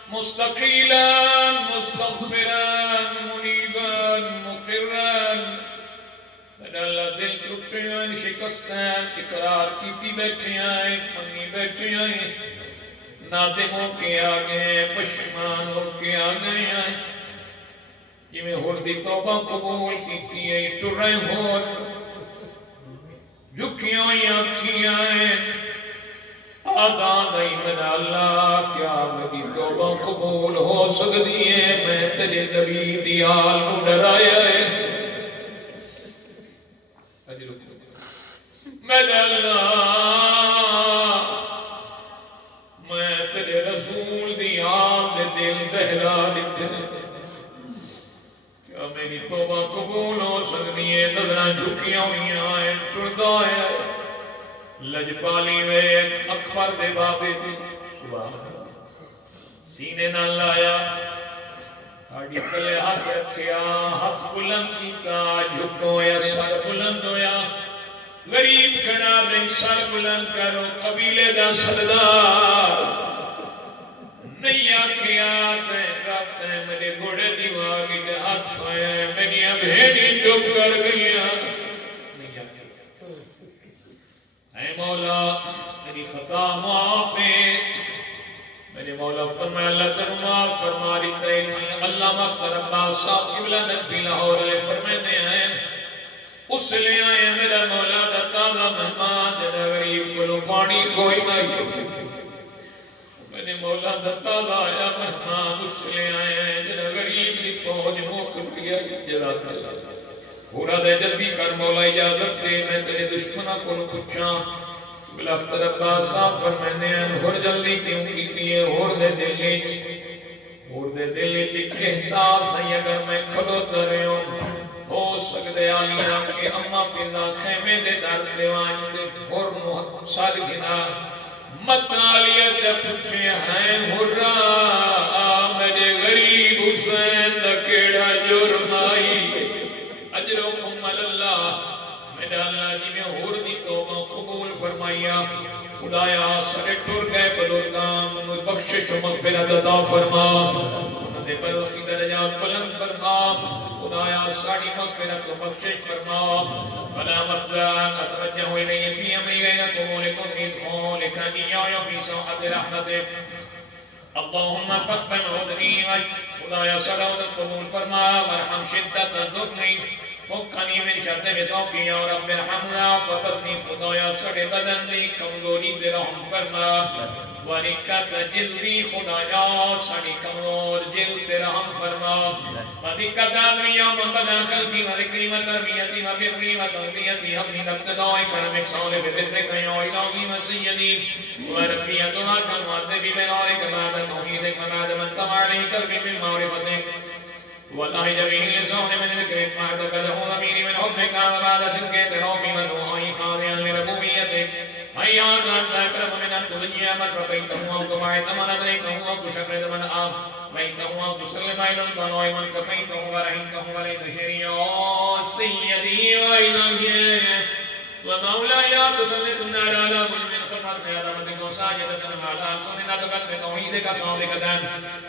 مستقیلان مستغفران منیبان مقران میرا اللہ دل ٹوٹے ہیں شکستان اقرار کی بیٹھے آئے منی بیٹھے آئے نادم ہو کے آگئے پشمان ہو کے آگئے ہیں یہ میں ہردی توبہ قبول کی ہے ٹرے ہو جھکیاں آنکھیاں ہیں آدھا نہیں میرا اللہ کیا میری توبہ قبول ہو سکتی ہے میں تیرے نبی دیال کو ڈرایا ہے میرا اللہ میں تیرے رسول دیال دے دل دہلا دیتے کیا میری توبہ قبول ہو سکتی ہے نظریں جھکیاں ہوئی آئے ٹردہ ہے لجپالی میں اکبر دے بابے دے سبحان سینے نہ لایا آڑی تلے ہاتھ رکھیا ہاتھ بلند کیتا جھکو یا سر بلند ہویا غریب کنا دیں سر بلند کرو قبیلے دا سردار نہیں آکھیا تے میرے گھوڑے دیواگی دے ہاتھ پایا ہے میری بھیڑی چپ کر گیا اے مولا میری خطا معاف ہے میرے مولا فرمائے اللہ تنو معاف فرما رہتا ہے اللہ مختر عباس صاحب قبلہ نقفی لاہور علیہ فرمائے دے ہیں اس لئے آئے میرا مولا دا تازہ مہمان جنہ غریب کلو پانی کوئی نہیں میرے مولا دا تازہ آیا مہمان اس لئے آئے ہیں جنہ غریب دی فوج موک بھیا جلال اللہ پورا دے جلدی کر مولا اجازت دے میں تیرے دشمنہ کو پچھا بلاختر عباس صاحب فرمائنے ہیں ہور جلدی کیوں کیتی ہے ہور دے دل لیچ ایک احساس ہے اگر میں کھلو ترے ہو سکتے آلیاں کہ اممہ فیضا خیمے دے در دیوان دے ہور سال گنا مت آلیہ جب پچھے ہیں ہورا میرے غریب حسین دا کیڑا جرمائی اجرکم اللہ میرا اللہ جی میں ہور دی توبہ قبول فرمائیا خدایا سرے ٹر گئے بزرگان بخشش و مغفرت عطا فرما انہوں نے بلوکی درجات بلند فرما خدایا ساڑی مغفرت و بخشش فرما ولا مفدان اتوجہ الیہ فی امری غیر قبول کن خولک ایایا فی سوحت رحمتک اللہم فقبن عدنی خدایا صلوات قبول فرما ورحم شدت ذکنی فقنی من شرط بذوقی یا رب ارحمنا فقدنی خدایا سر بدن لی کمزوری دے رحم فرما ورکت جلدی خدایا سری کمزور جلد دے رحم فرما ودکت آدمی یوم بدا خلقی وذکری وتربیتی وبرری وتربیتی حبنی نبتدائی کرمک صالح بذرک یا الہی وسیدی وربیت راکن وعدبی بنارک بعد توحیدک وبعد من تمعلی قلبی من معرفتک والله جميل لسان من ذكرك ما تقده ضميري من حبك وبعد صدق اعترافي من روحي خاضعا لربوبيتك هيا أنت أكرم من أن تدنيا من ربيته أو دمعت من أدريته أو تشرد من آبيته أو تسلم إلى البلاء من كفيته ورحمته وليت شريعا سيدي وإلهي ومولاي تسلط النار على وجه خلقتنا على مدك وساجدة على ألسننا تقدم توحيدك صادقة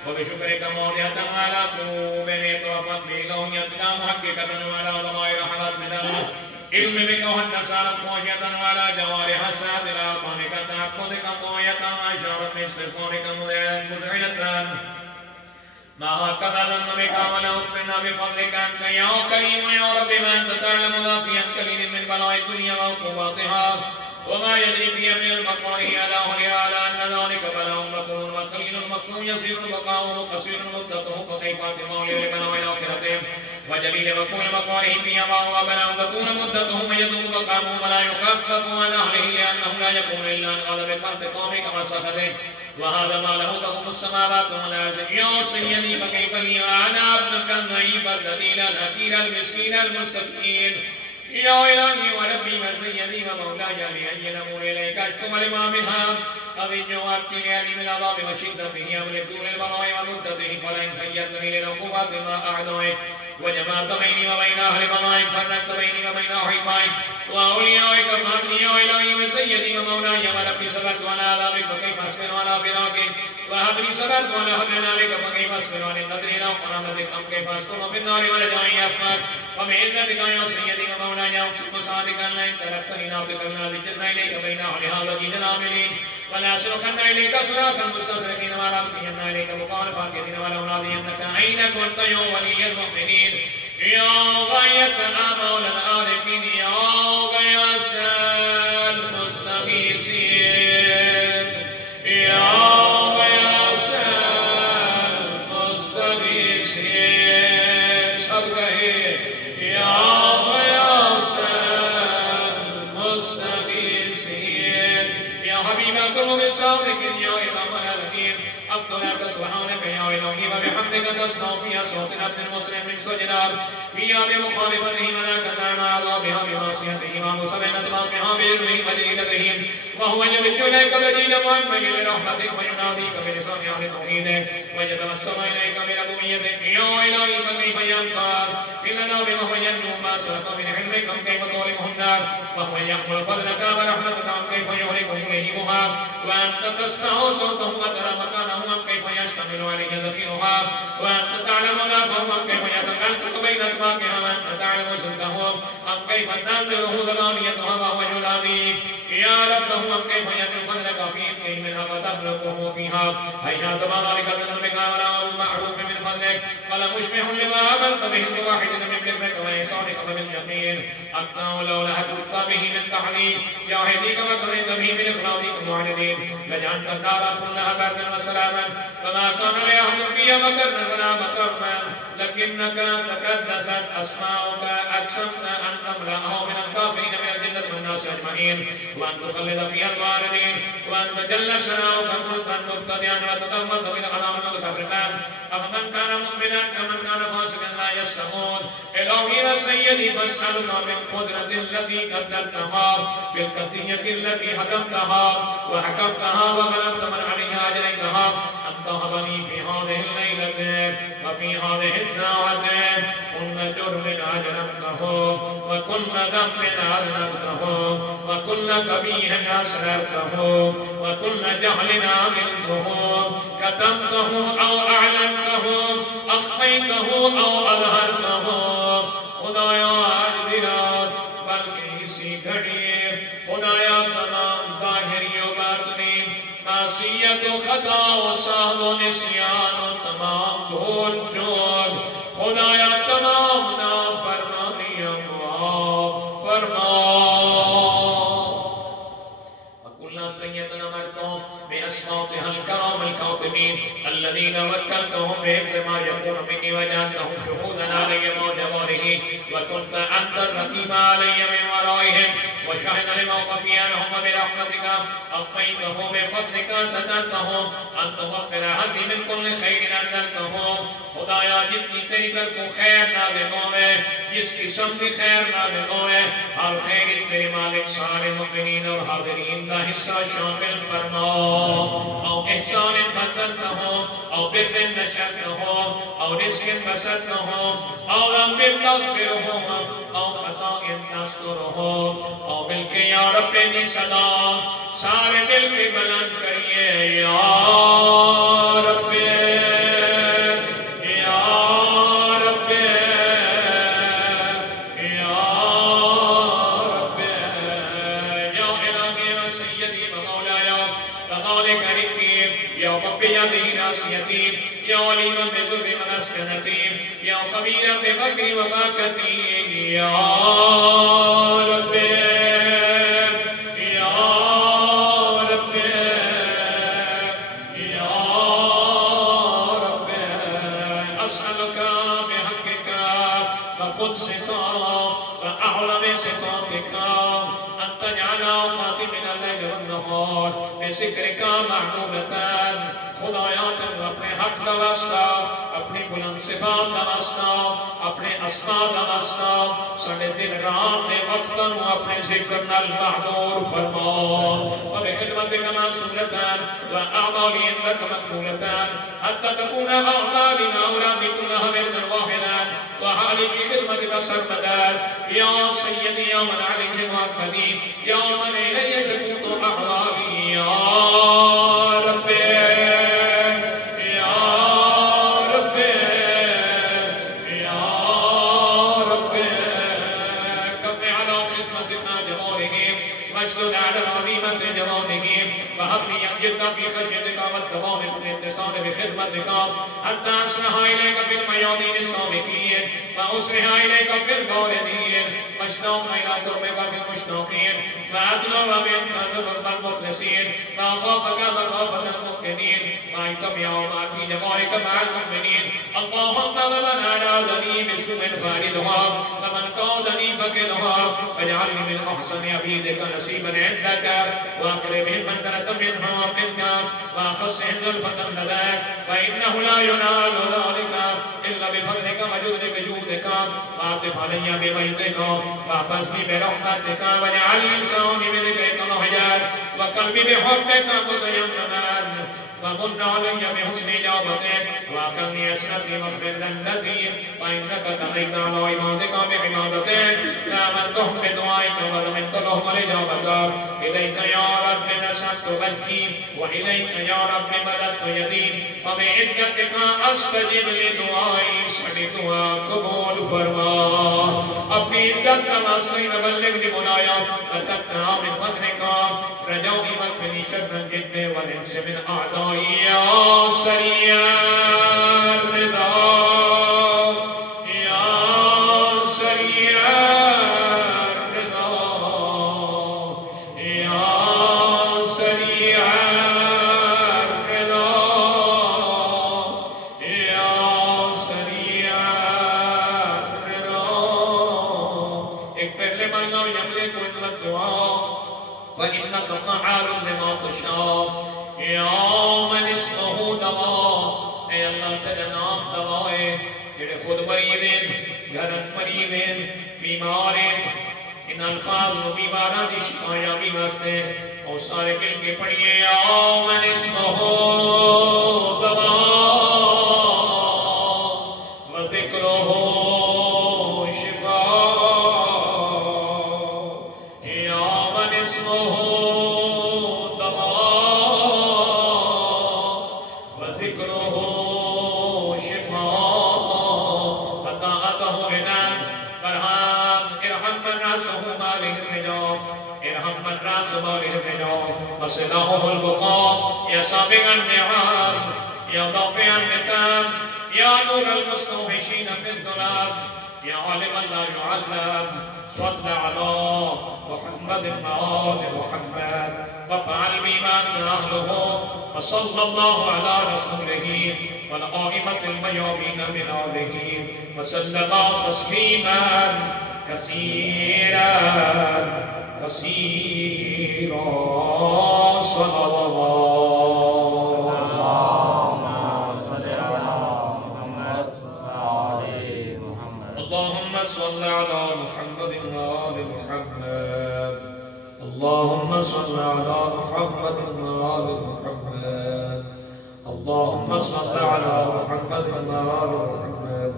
وبشكرك موضعة على قلوبنا توفت بلون يتنام حقيقة على ضمائر حلال من علم بك وحتى صارت خوشية على جوارح السادلة قانك تعقدك طوية أشارت باستغفارك مذعلة ما هكذا ظن بك ولا أصبرنا بفضلك أنت يا كريم يا رب ما أنت تعلم ذافيا كليل من بلاء الدنيا وعقوباتها وما يدري في من المكروه على أهلها على أن ذلك بلاء مكروه وقليل مقصود يصير بقاؤه قصير مدته فكيف بمولى لبلاء الآخرة وجليل وكون مكروه فيما هو بلاء تكون مدته ويدوم بقاؤه ولا يخفف عن أهله لأنه لا يكون إلا عن غضبك وانتقامك وسخطك وهذا ما له تقوم السماوات والأرض يا سيدي فكيف لي وأنا ابنك الضعيف الذليل الحقير المسكين المستكين يا إلهي وربي وسيدي ومولاي لأي الأمور إليك أشكو لما منها أضي الجواب كليالي من العذاب وشدته أملك طول البلاء ومدته فلئن سيدتني للعقوبات ما أعدائك وجمعت بيني وبين أهل بلائك فرقت بيني وبين أحبائك وأوليائك فهبني يا إلهي سيدي ومولاي وربي صبرت على عذابك فكيف أصبر على فراقك وهب لي صبرت على هجرانك فكيف أصبر عن النذر إلى قرابتك أم كيف أسكن في النار ورجائي أفقد وبعزتك يا سيدي ومولاي أقصد صادقا لئن تركتني ناطقا ذكرنا إليك بين أهل هذا الدين العاملين ولا أصرخن إليك صراخا مستسرخين ولا أبقين إليك مخالفا كثيرا ولا أنادينك أين كنت يا ولي المؤمنين يا غاية الآباء والعارفين يا غياث المستغيثين يا غياث المستغيثين صدقه يا غياث المستغيثين يا حبيب قلوب الصادقين يا إمام العالمين أفضلك سبحانك يا إلهي وبحمدك تسمع فيها صوت عبد المسلم من سجدار فيها بمخالفته ملائكة مع عذابها بمعصيته ومصبنا بها بعلمه مدينتهم وهو يمد إليك بدين محمد لرحمتك ويناديك بلسان أهل توحيدك ويتوسل إليك بربوبيتك يا إلهي فكيف ينقاد في المنام وهو ينجو ما سلف من علمك أم كيف تغرقه النار وهو يحمل فضلك ورحمتك أم كيف يغرقه لهيبها وأنت تسمع صوته وترى مكانه أم كيف يشتمل عليه زفيرها وأنت تعلم ذاته أم كيف يتقلق بين أكباكها وأنت تعلم شركه أم كيف تنذره ذبانيتها وهو يناديك يا ربه أم كيف يدعو فضلك في إفكه منها فتبلغه فيها هيهات ما ذلك ذنبك ولا معروف من فضلك ولا مشبه لما عملت به بواحد من ذنبك وإحسانك باليقين أنت لولا هدوك به من تحليل جاهديك وكرهت به من إخلاقك المعاندين لجعلت النار كلها بردا وسلاما فما كان لأحد فيها مكرا ولا مكرما لكنك تقدست أسماؤك أقسمت أن تملأه من الكافرين من الجنة والناس أجمعين وأن تخلد فيها الواردين وأن تجل ثناؤك ملكا مبتدئا وتتمت بالأعلام المتكبرات أفمن كان مؤمنا كمن كان فاسقا لا يستوون إلهي وسيدي فاسألك بالقدرة التي قدرتها بالقضية التي حكمتها وحكمتها وغلبت من عليها أجريتها أن تهبني في هذه الليلة وفي هذه الساعة كل جرم أجرمته وكل ذنب أذنبته وكل قبيح أسررته وكل جهل عملته كتمته أو أعلنته أخفيته أو أظهرته خدایا آج دی رات بلکہ اسی گھڑی خدایا تمام ظاہری و باطنی معصیت و خطا و سہو و نسیان و تمام بھول چوک خدایا تمام نافرمانیاں معاف فرما وكل سيدنا مرقوم بأسماطها الكرام الكاتبين الذين وكلتهم بحفظ ما يكون مني وجعلتهم شهودا علي مع جباره وكنت أنت الرقيب علي من ورائهم وشهد لما خفي عنهم برحمتك أخفيته بفضلك سترتهم أن تغفر عني من كل خير أنزلتهم خدایا جتنی تیری طرف خیر نازلوں میں جس قسم کی خیر نازلوں میں ہر خیر تیرے مالک سارے مؤمنین اور حاضرین کا حصہ شامل فرما او احسان فضلتهم او بر نشرتهم او رزق بسطتهم او رب تغفرهم او خطا نسترهم او بلکہ یا رب دی صدا سارے مل کے بلند کریے یا رب يا وليما بذر منسكنتي يا خبيرا بفقر وفاكتي يا رب يا رب يا رب أسألك بحقك وقدسك وأعلم صفاتك أن تجعل أوقاتي من الليل والنهار بذكرك معمولة خدایا تم اپنے حق کا واسطہ اپنی بلند صفات کا واسطہ اپنے اسماء کا واسطہ ساڈے دن رات دے وقتاں نو اپنے ذکر نال معمور فرما وبخدمتك معصومة وأعمالي عندك مقبولة حتى تكون أعمالنا أولادي كلها وردا واحدا وحالي في خدمتك سرمدا يا سيدي يا من عليه وأكبرني يا من إليه تكون واشدد على عظيمة جوامهم وهب لي أن جد في خشيتك والدوام في الاتصال بخدمتك حتى أسرح إليك في الميادين السابقين وأسرح إليك في الباردين واشتاق إلى قربك في المشتاقين وأدنو منك ذنب المخلصين وأخافك مخافة المؤمنين وأتبع ما في جمالك مع المؤمنين اللهم ومن أرادني بسوء فاردها ومن قادني فكدها واجعلني من أحسن عبيدك نصيبا عندك وأقربهم منزلة منها منك وأخصهم ذلفة لديك فإنه لا ينال ذلك إلا بفضلك وجودك بجودك وأعطف علي ببيتك واحفظني برحمتك واجعل لساني بذكرك مهجر وقلبي بحبك متيمما ومن علي بحسن إجابتك وأكرمني أسرتي واغفر ذنتي فإنك تقيت على عبادك بعبادتك فآمنتهم بدعائك وضمنت لهم الإجابة إليك يا رب نسأت وجهي وإليك يا رب مددت يدي فبعزتك أستجب لدعائي سمعتها قبول فرما اپنی عزت نوازی بلغنی منایا وتقطع من فضلك رجائي واكفني شر الجن والإنس من أعدائي يا سريع الرضا يا سريع الرضا يا سريع الرضا يا سريع الرضا اغفر لمن لا يملك إلا الدعاء فإنك فعال لما تشاء یا من اسمہ دوا اے اللہ تیرا نام دوا ہے جڑے خود مریض ہیں گھرچ مریض ہیں بیمار ہیں ان الفاظ و بیمارہ دی شفایابی واسطے اور سارے کل کے پڑھئے یا من اسمہ دوا و ذکرہ شفا یا من اسمہ وصلاحه البقاء يا سابق النعام يا ضافع النقام يا نور المستوحشين في الظلام يا عالما لا يعلم صل على محمد وآل محمد وفعل بما أنت أهله وصلى الله على رسوله والآئمة الميامين من آله وسلم تسليما كثيرا كثيرا اللهم صل على محمد وآل محمد اللهم صل على محمد وآل محمد اللهم صل على محمد وآل محمد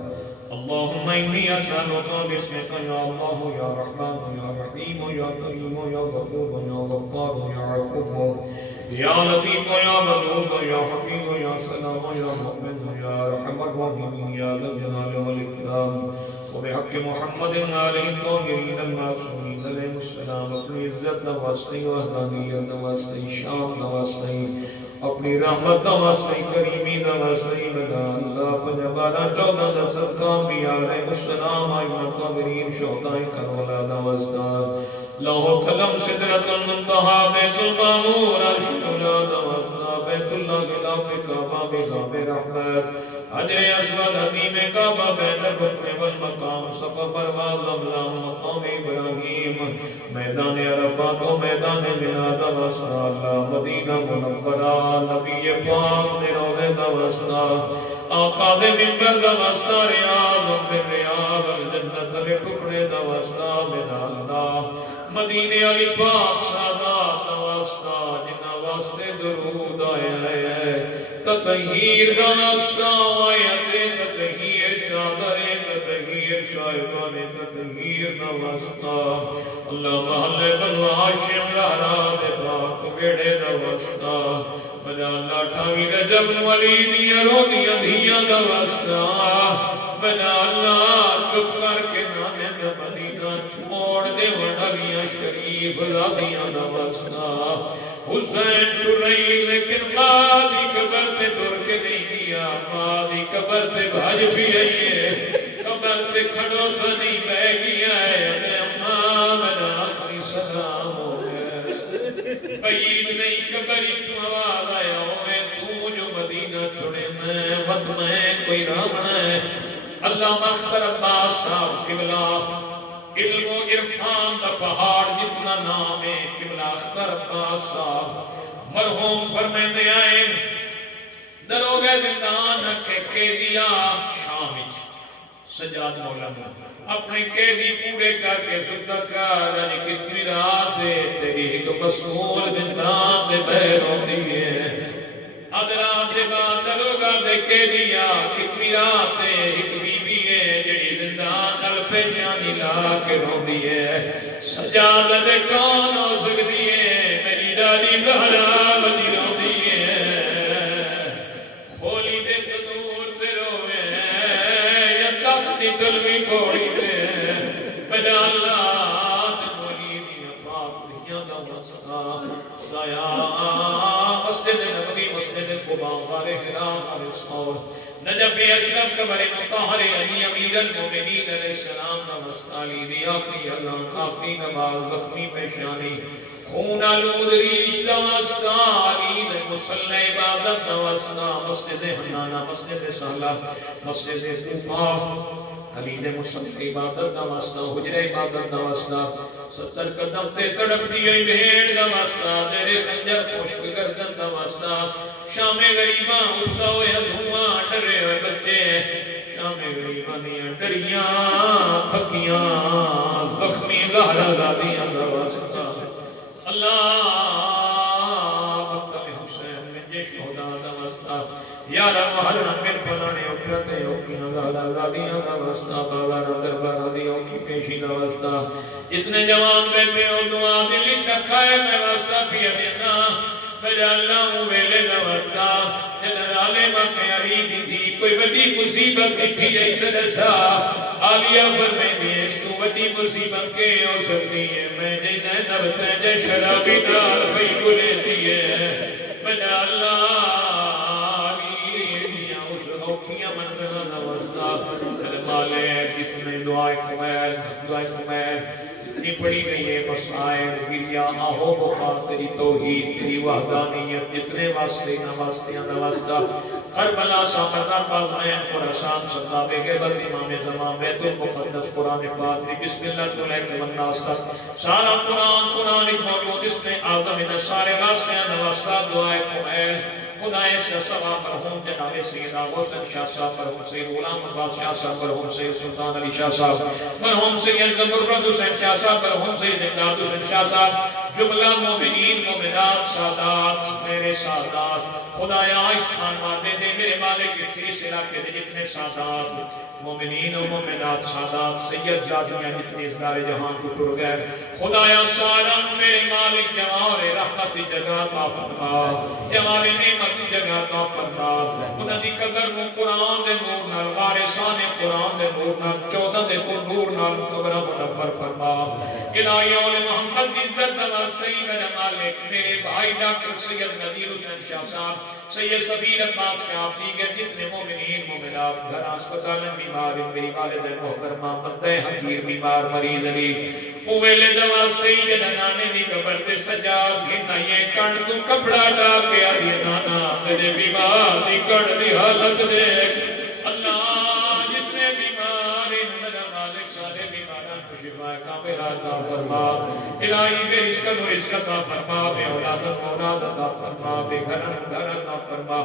اللهم إني أسألك باسمك يا الله يا رحمن يا رحيم يا كريم يا غفور يا غفار يا عفو يا لطيف يا ودود يا حفيظ يا سلام يا مؤمن يا أرحم الراحمين يا ذا الجلال والإكرام وبحق محمد آله الطاهرين المعصومين عليهم السلام اپنی عزت نواسطی وحدانیت نواسطی شان نواسطی اپنی رحمت نواسطی کریمی نواسطی بنا اللہ پنجبانا 14 دا صدقہ بیارے السلام آئیمان طاہرین شہدائی کرولا نواسطہ لوح قلم صدرت المنتہا بیت المامور الشکلہ نواسطہ بیت اللہ غلاف کعبہ بغاب رحمت حجر اسود حدیم کعبہ بین الرکن والمقام صفا پرواز املام مقام ابراہیم میدان عرفات و میدان مناد واسطہ اللہ مدینہ منورہ نبی پاک نروے دوسطہ آقا دے منبر دوسطہ ریاض من ریاض الجنت لٹکڑے دوسطہ من اللہ مدینے علی پاک سادات دوسطہ جنہ واسطے درود آئے آئے تطہیر دوسطہ آیت تطہیر چادر تطہیر شائبان تطہیر دوسطہ اللہ محل بلواشم رہرات پاک بیڑے دوسطہ بجا اللہ ٹھاوی رجب ولیدی ارودی ادھیاں دوسطہ بجا اللہ چپ کر کے نانے دا مدینہ چھوڑ دے وڑھلیاں شریف شریف زادیاں دا واسطہ حسین ٹر رہی لیکن ماں دی قبر تے ٹر کے نہیں گیا ماں دی قبر تے بھاج بھی آئیے قبر تے کھڑو تو نہیں بہ گیا ہے اماں میرا آخری سلام ہو گیا بعید نہیں قبر چوں آواز آیا ہوئے تو جو مدینہ چھوڑے میں وقت میں کوئی رامنا ہے اللہ مختر عباس صاحب قبلہ علم و عرفان دا پہاڑ جتنا نام ہے قبلہ اختر عباس صاحب مرحوم فرمیندے آئے دروگے زندان کے دیا شامچ سجاد مولانا اپنے قیدی پورے کر کے ستر کر یعنی کتنی رات ہے تیری ایک مسئول زندان دے بہروں دیئے ادرات دے بعد دروگا دے قیدیا کتنی رات ہے ایک بی بی ہے جڑی زندان نل پیشانی لا کے رو دیئے سجاد دے کون ہو سکتی ہے میری ڈالی زہرا بدی رو دیئے خولی دے تنور تے روے یا تختی دلوی کوڑی دے بدا اللہ تے مولی دیا پاک دنیا دا واسطہ خدایا مسجد نبوی مسجد قباء غار حرام غار صور نجف اشرف قبر مطہر علی امیر المومنین علیہ السلام دا واسطہ علی دی آخری اذان آخری نماز زخمی پیشانی خون آلود ریش دا واسطہ علی دے مسلح عبادت دا واسطہ مسجد حنانہ مسجد صالح مسجد کوفہ علی دے مسلح عبادت دا واسطہ حجر عبادت دا واسطہ 70 قدم تے تڑپ دیئے بھیڑ دا واسطہ تیرے خنجر خوشک گردن دا واسطہ شام غریباں اٹھتا ہوئے دھواں ڈرے ہوئے بچے شام غریباں دیاں ڈریاں تھکیاں زخمی گہرا دادیاں دا واسطہ اللہ مقتل حسین میں جے شہداء دا واسطہ یا رب محرم من پلانے اٹھتے اوکیاں گہرا دادیاں دا واسطہ بابا دربارہ دی اوکی پیشی دا واسطہ جتنے جوان بیٹھے ہو دعا دل رکھا ہے میں واسطہ پیا دینا میرا اللہ ویلے دا واسطہ جنرالے مکہ عریبی تھی کوئی بڑی مصیبت اٹھی جائی تدسا آلیہ فرمائے دی اس تو بڑی مصیبت کے ہو سکتی ہے میں جے نبت جے شرابی دار بھئی بلے دیئے میرا اللہ آلیہ اس روکیاں منگلہ دا واسطہ مالے جتنے دعائے کمیر اتنی پڑی گئی ہے مسائل گریا آہو بخار تیری توحید تیری وحدانیت جتنے واسطے نواسطیاں نواسطہ کربلا سامردہ قادمین خراسان صدابے غیبت امام زمان بیت المقدس قرآن پاک بسم اللہ علیہ والناس کا سارا قرآن ایک موجود اس میں آدم ان سارے واسطے نواسطہ دعائے کمیر خدا اس کا ثواب مرحوم جناب سید حسین شاہ صاحب مرحوم سید غلام عباس شاہ صاحب مرحوم سید سلطان علی شاہ صاحب مرحوم سید زمرد حسین شاہ صاحب مرحوم سید امداد حسین شاہ صاحب جملہ مومنین مومنات سادات میرے سادات خدایا اس خانوانے دے میرے مالک اس علاقے دے جتنے سادات مومنین و مومنات سادات سید جادیاں جتنے اس دار جہاں تو ٹر گئے خدایا سالان میرے مالک جوار رحمت جگہ کا فرما جوار نعمت جگہ کا فرما انہاں دی قبر کو قرآن دے نور نال وارثان قرآن دے نور نال 14 دے کو نور نال قبر منور فرما الہی اول محمد دی عزت واسطے میرے مالک میرے بھائی ڈاکٹر سید نذیر حسین شاہ صاحب سید سفیر عباس شاہ دیگر جتنے مومنین مومنات گھر اسپتال بیمار میری والد محترمہ بندے حقیر بیمار مریض علی اویلے دواستے ہی جنانے دی قبر تے سجاد گھنا یہ کڑ تو کپڑا ڈا کے آدھی نانا میرے بیمار دی کڑ دی حالت دیکھ اللہ جتنے بیمار ہیں میرا مالک سارے بیماران کو شفا کاملہ عطا فرما الہی بے رزق و رزق عطا فرما بے اولاد عطا فرما بے گھر عطا فرما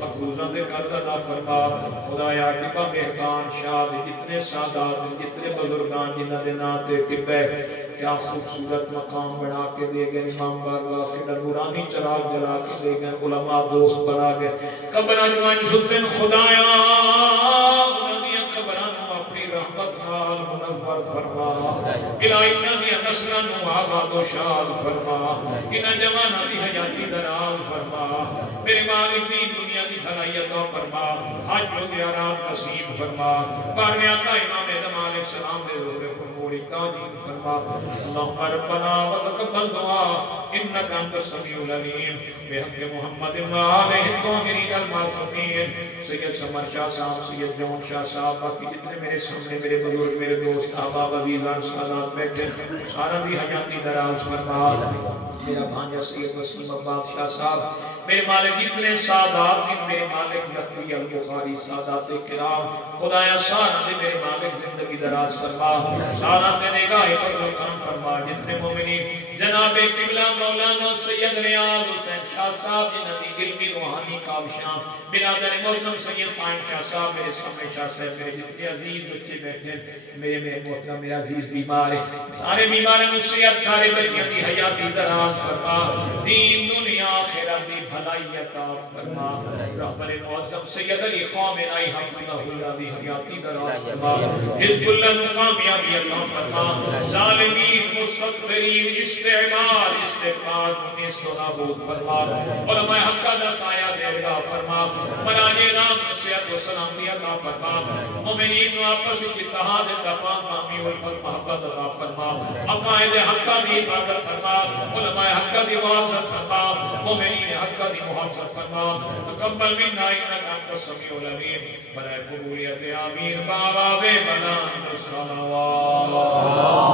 مقبوضہ دے قرض عطا فرما خدایا ٹبا مہربان شاہ جتنے سادات جتنے بزرگان جنہ دے ناتے ٹبے کیا خوبصورت مقام بنا کے دے گئے امام بارگاہ کے نورانی چراغ جلا کے دے گئے علماء دوست بنا گئے قبر اجوان سلطن خدایا انہوں قبرانوں اپنی رحمت نال منور فرما الہی انہوں نسلانوں آباد و شاد فرما انہوں جوانہ دی حیاتی دراز فرما میرے مالک دی دنیا دی بھلائی عطا فرما حج و زیارات نصیب فرما بارے آقا امام اعظم علیہ السلام دے روح پر امور کائنین فرما اللہم ربنا وتقبل دعا انکا انت السمیع العلیم بحق محمد وآلہ الطاہرین المعصومین سید سمر شاہ صاحب سید جون شاہ صاحب باقی جتنے میرے سامنے میرے بزرگ میرے دوست احباب عزیزان سادات بیٹھے سارا بھی حیاتی دراز فرما میرا بھانجا سید وسیم عباس شاہ صاحب میرے مالک جتنے سادات ہیں میرے مالک نقوی البخاری سادات کرام خدایا سارا دے میرے مالک زندگی دراز فرما سارا دے نگاہ فضل و کرم فرما جتنے مومنین جناب قبلہ مولانا سید ریاض حسین شاہ صاحب جنہی علمی روحانی کابشاں برادر محترم سید فائن شاہ صاحب میرے سامنے شاہ صاحب میرے جتنے عزیز بچے بیٹھے میرے محترم میرے عزیز بیمار ہیں سارے بیمار نصیحت سارے بچیاں دی حیاتی دراز فرما دین دنیا آخرت دی بھلائی عطا فرما رحمت معظم سید علی خامنائی حفظہ اللہ دی حیاتی دراز فرما حزب اللہ کامیابی اللہ فرما ظالمین مستقبرین استعمال استقبال نیست و نابود فرما علماء حقہ دا سایہ دیرگاہ فرما براج رام نصیحت و سلام دی عطا فرما مومنین و آپس اتحاد اتفاق مامی والفت محبت عطا فرما عقائد حقہ دی حفاظت فرما علماء حقہ دی وعظت فرما مومنین حقہ دی محافظت فرما تقبل منا انکا انت السمیع العلیم برائے قبولیت آمین بآواز بلند الصلوات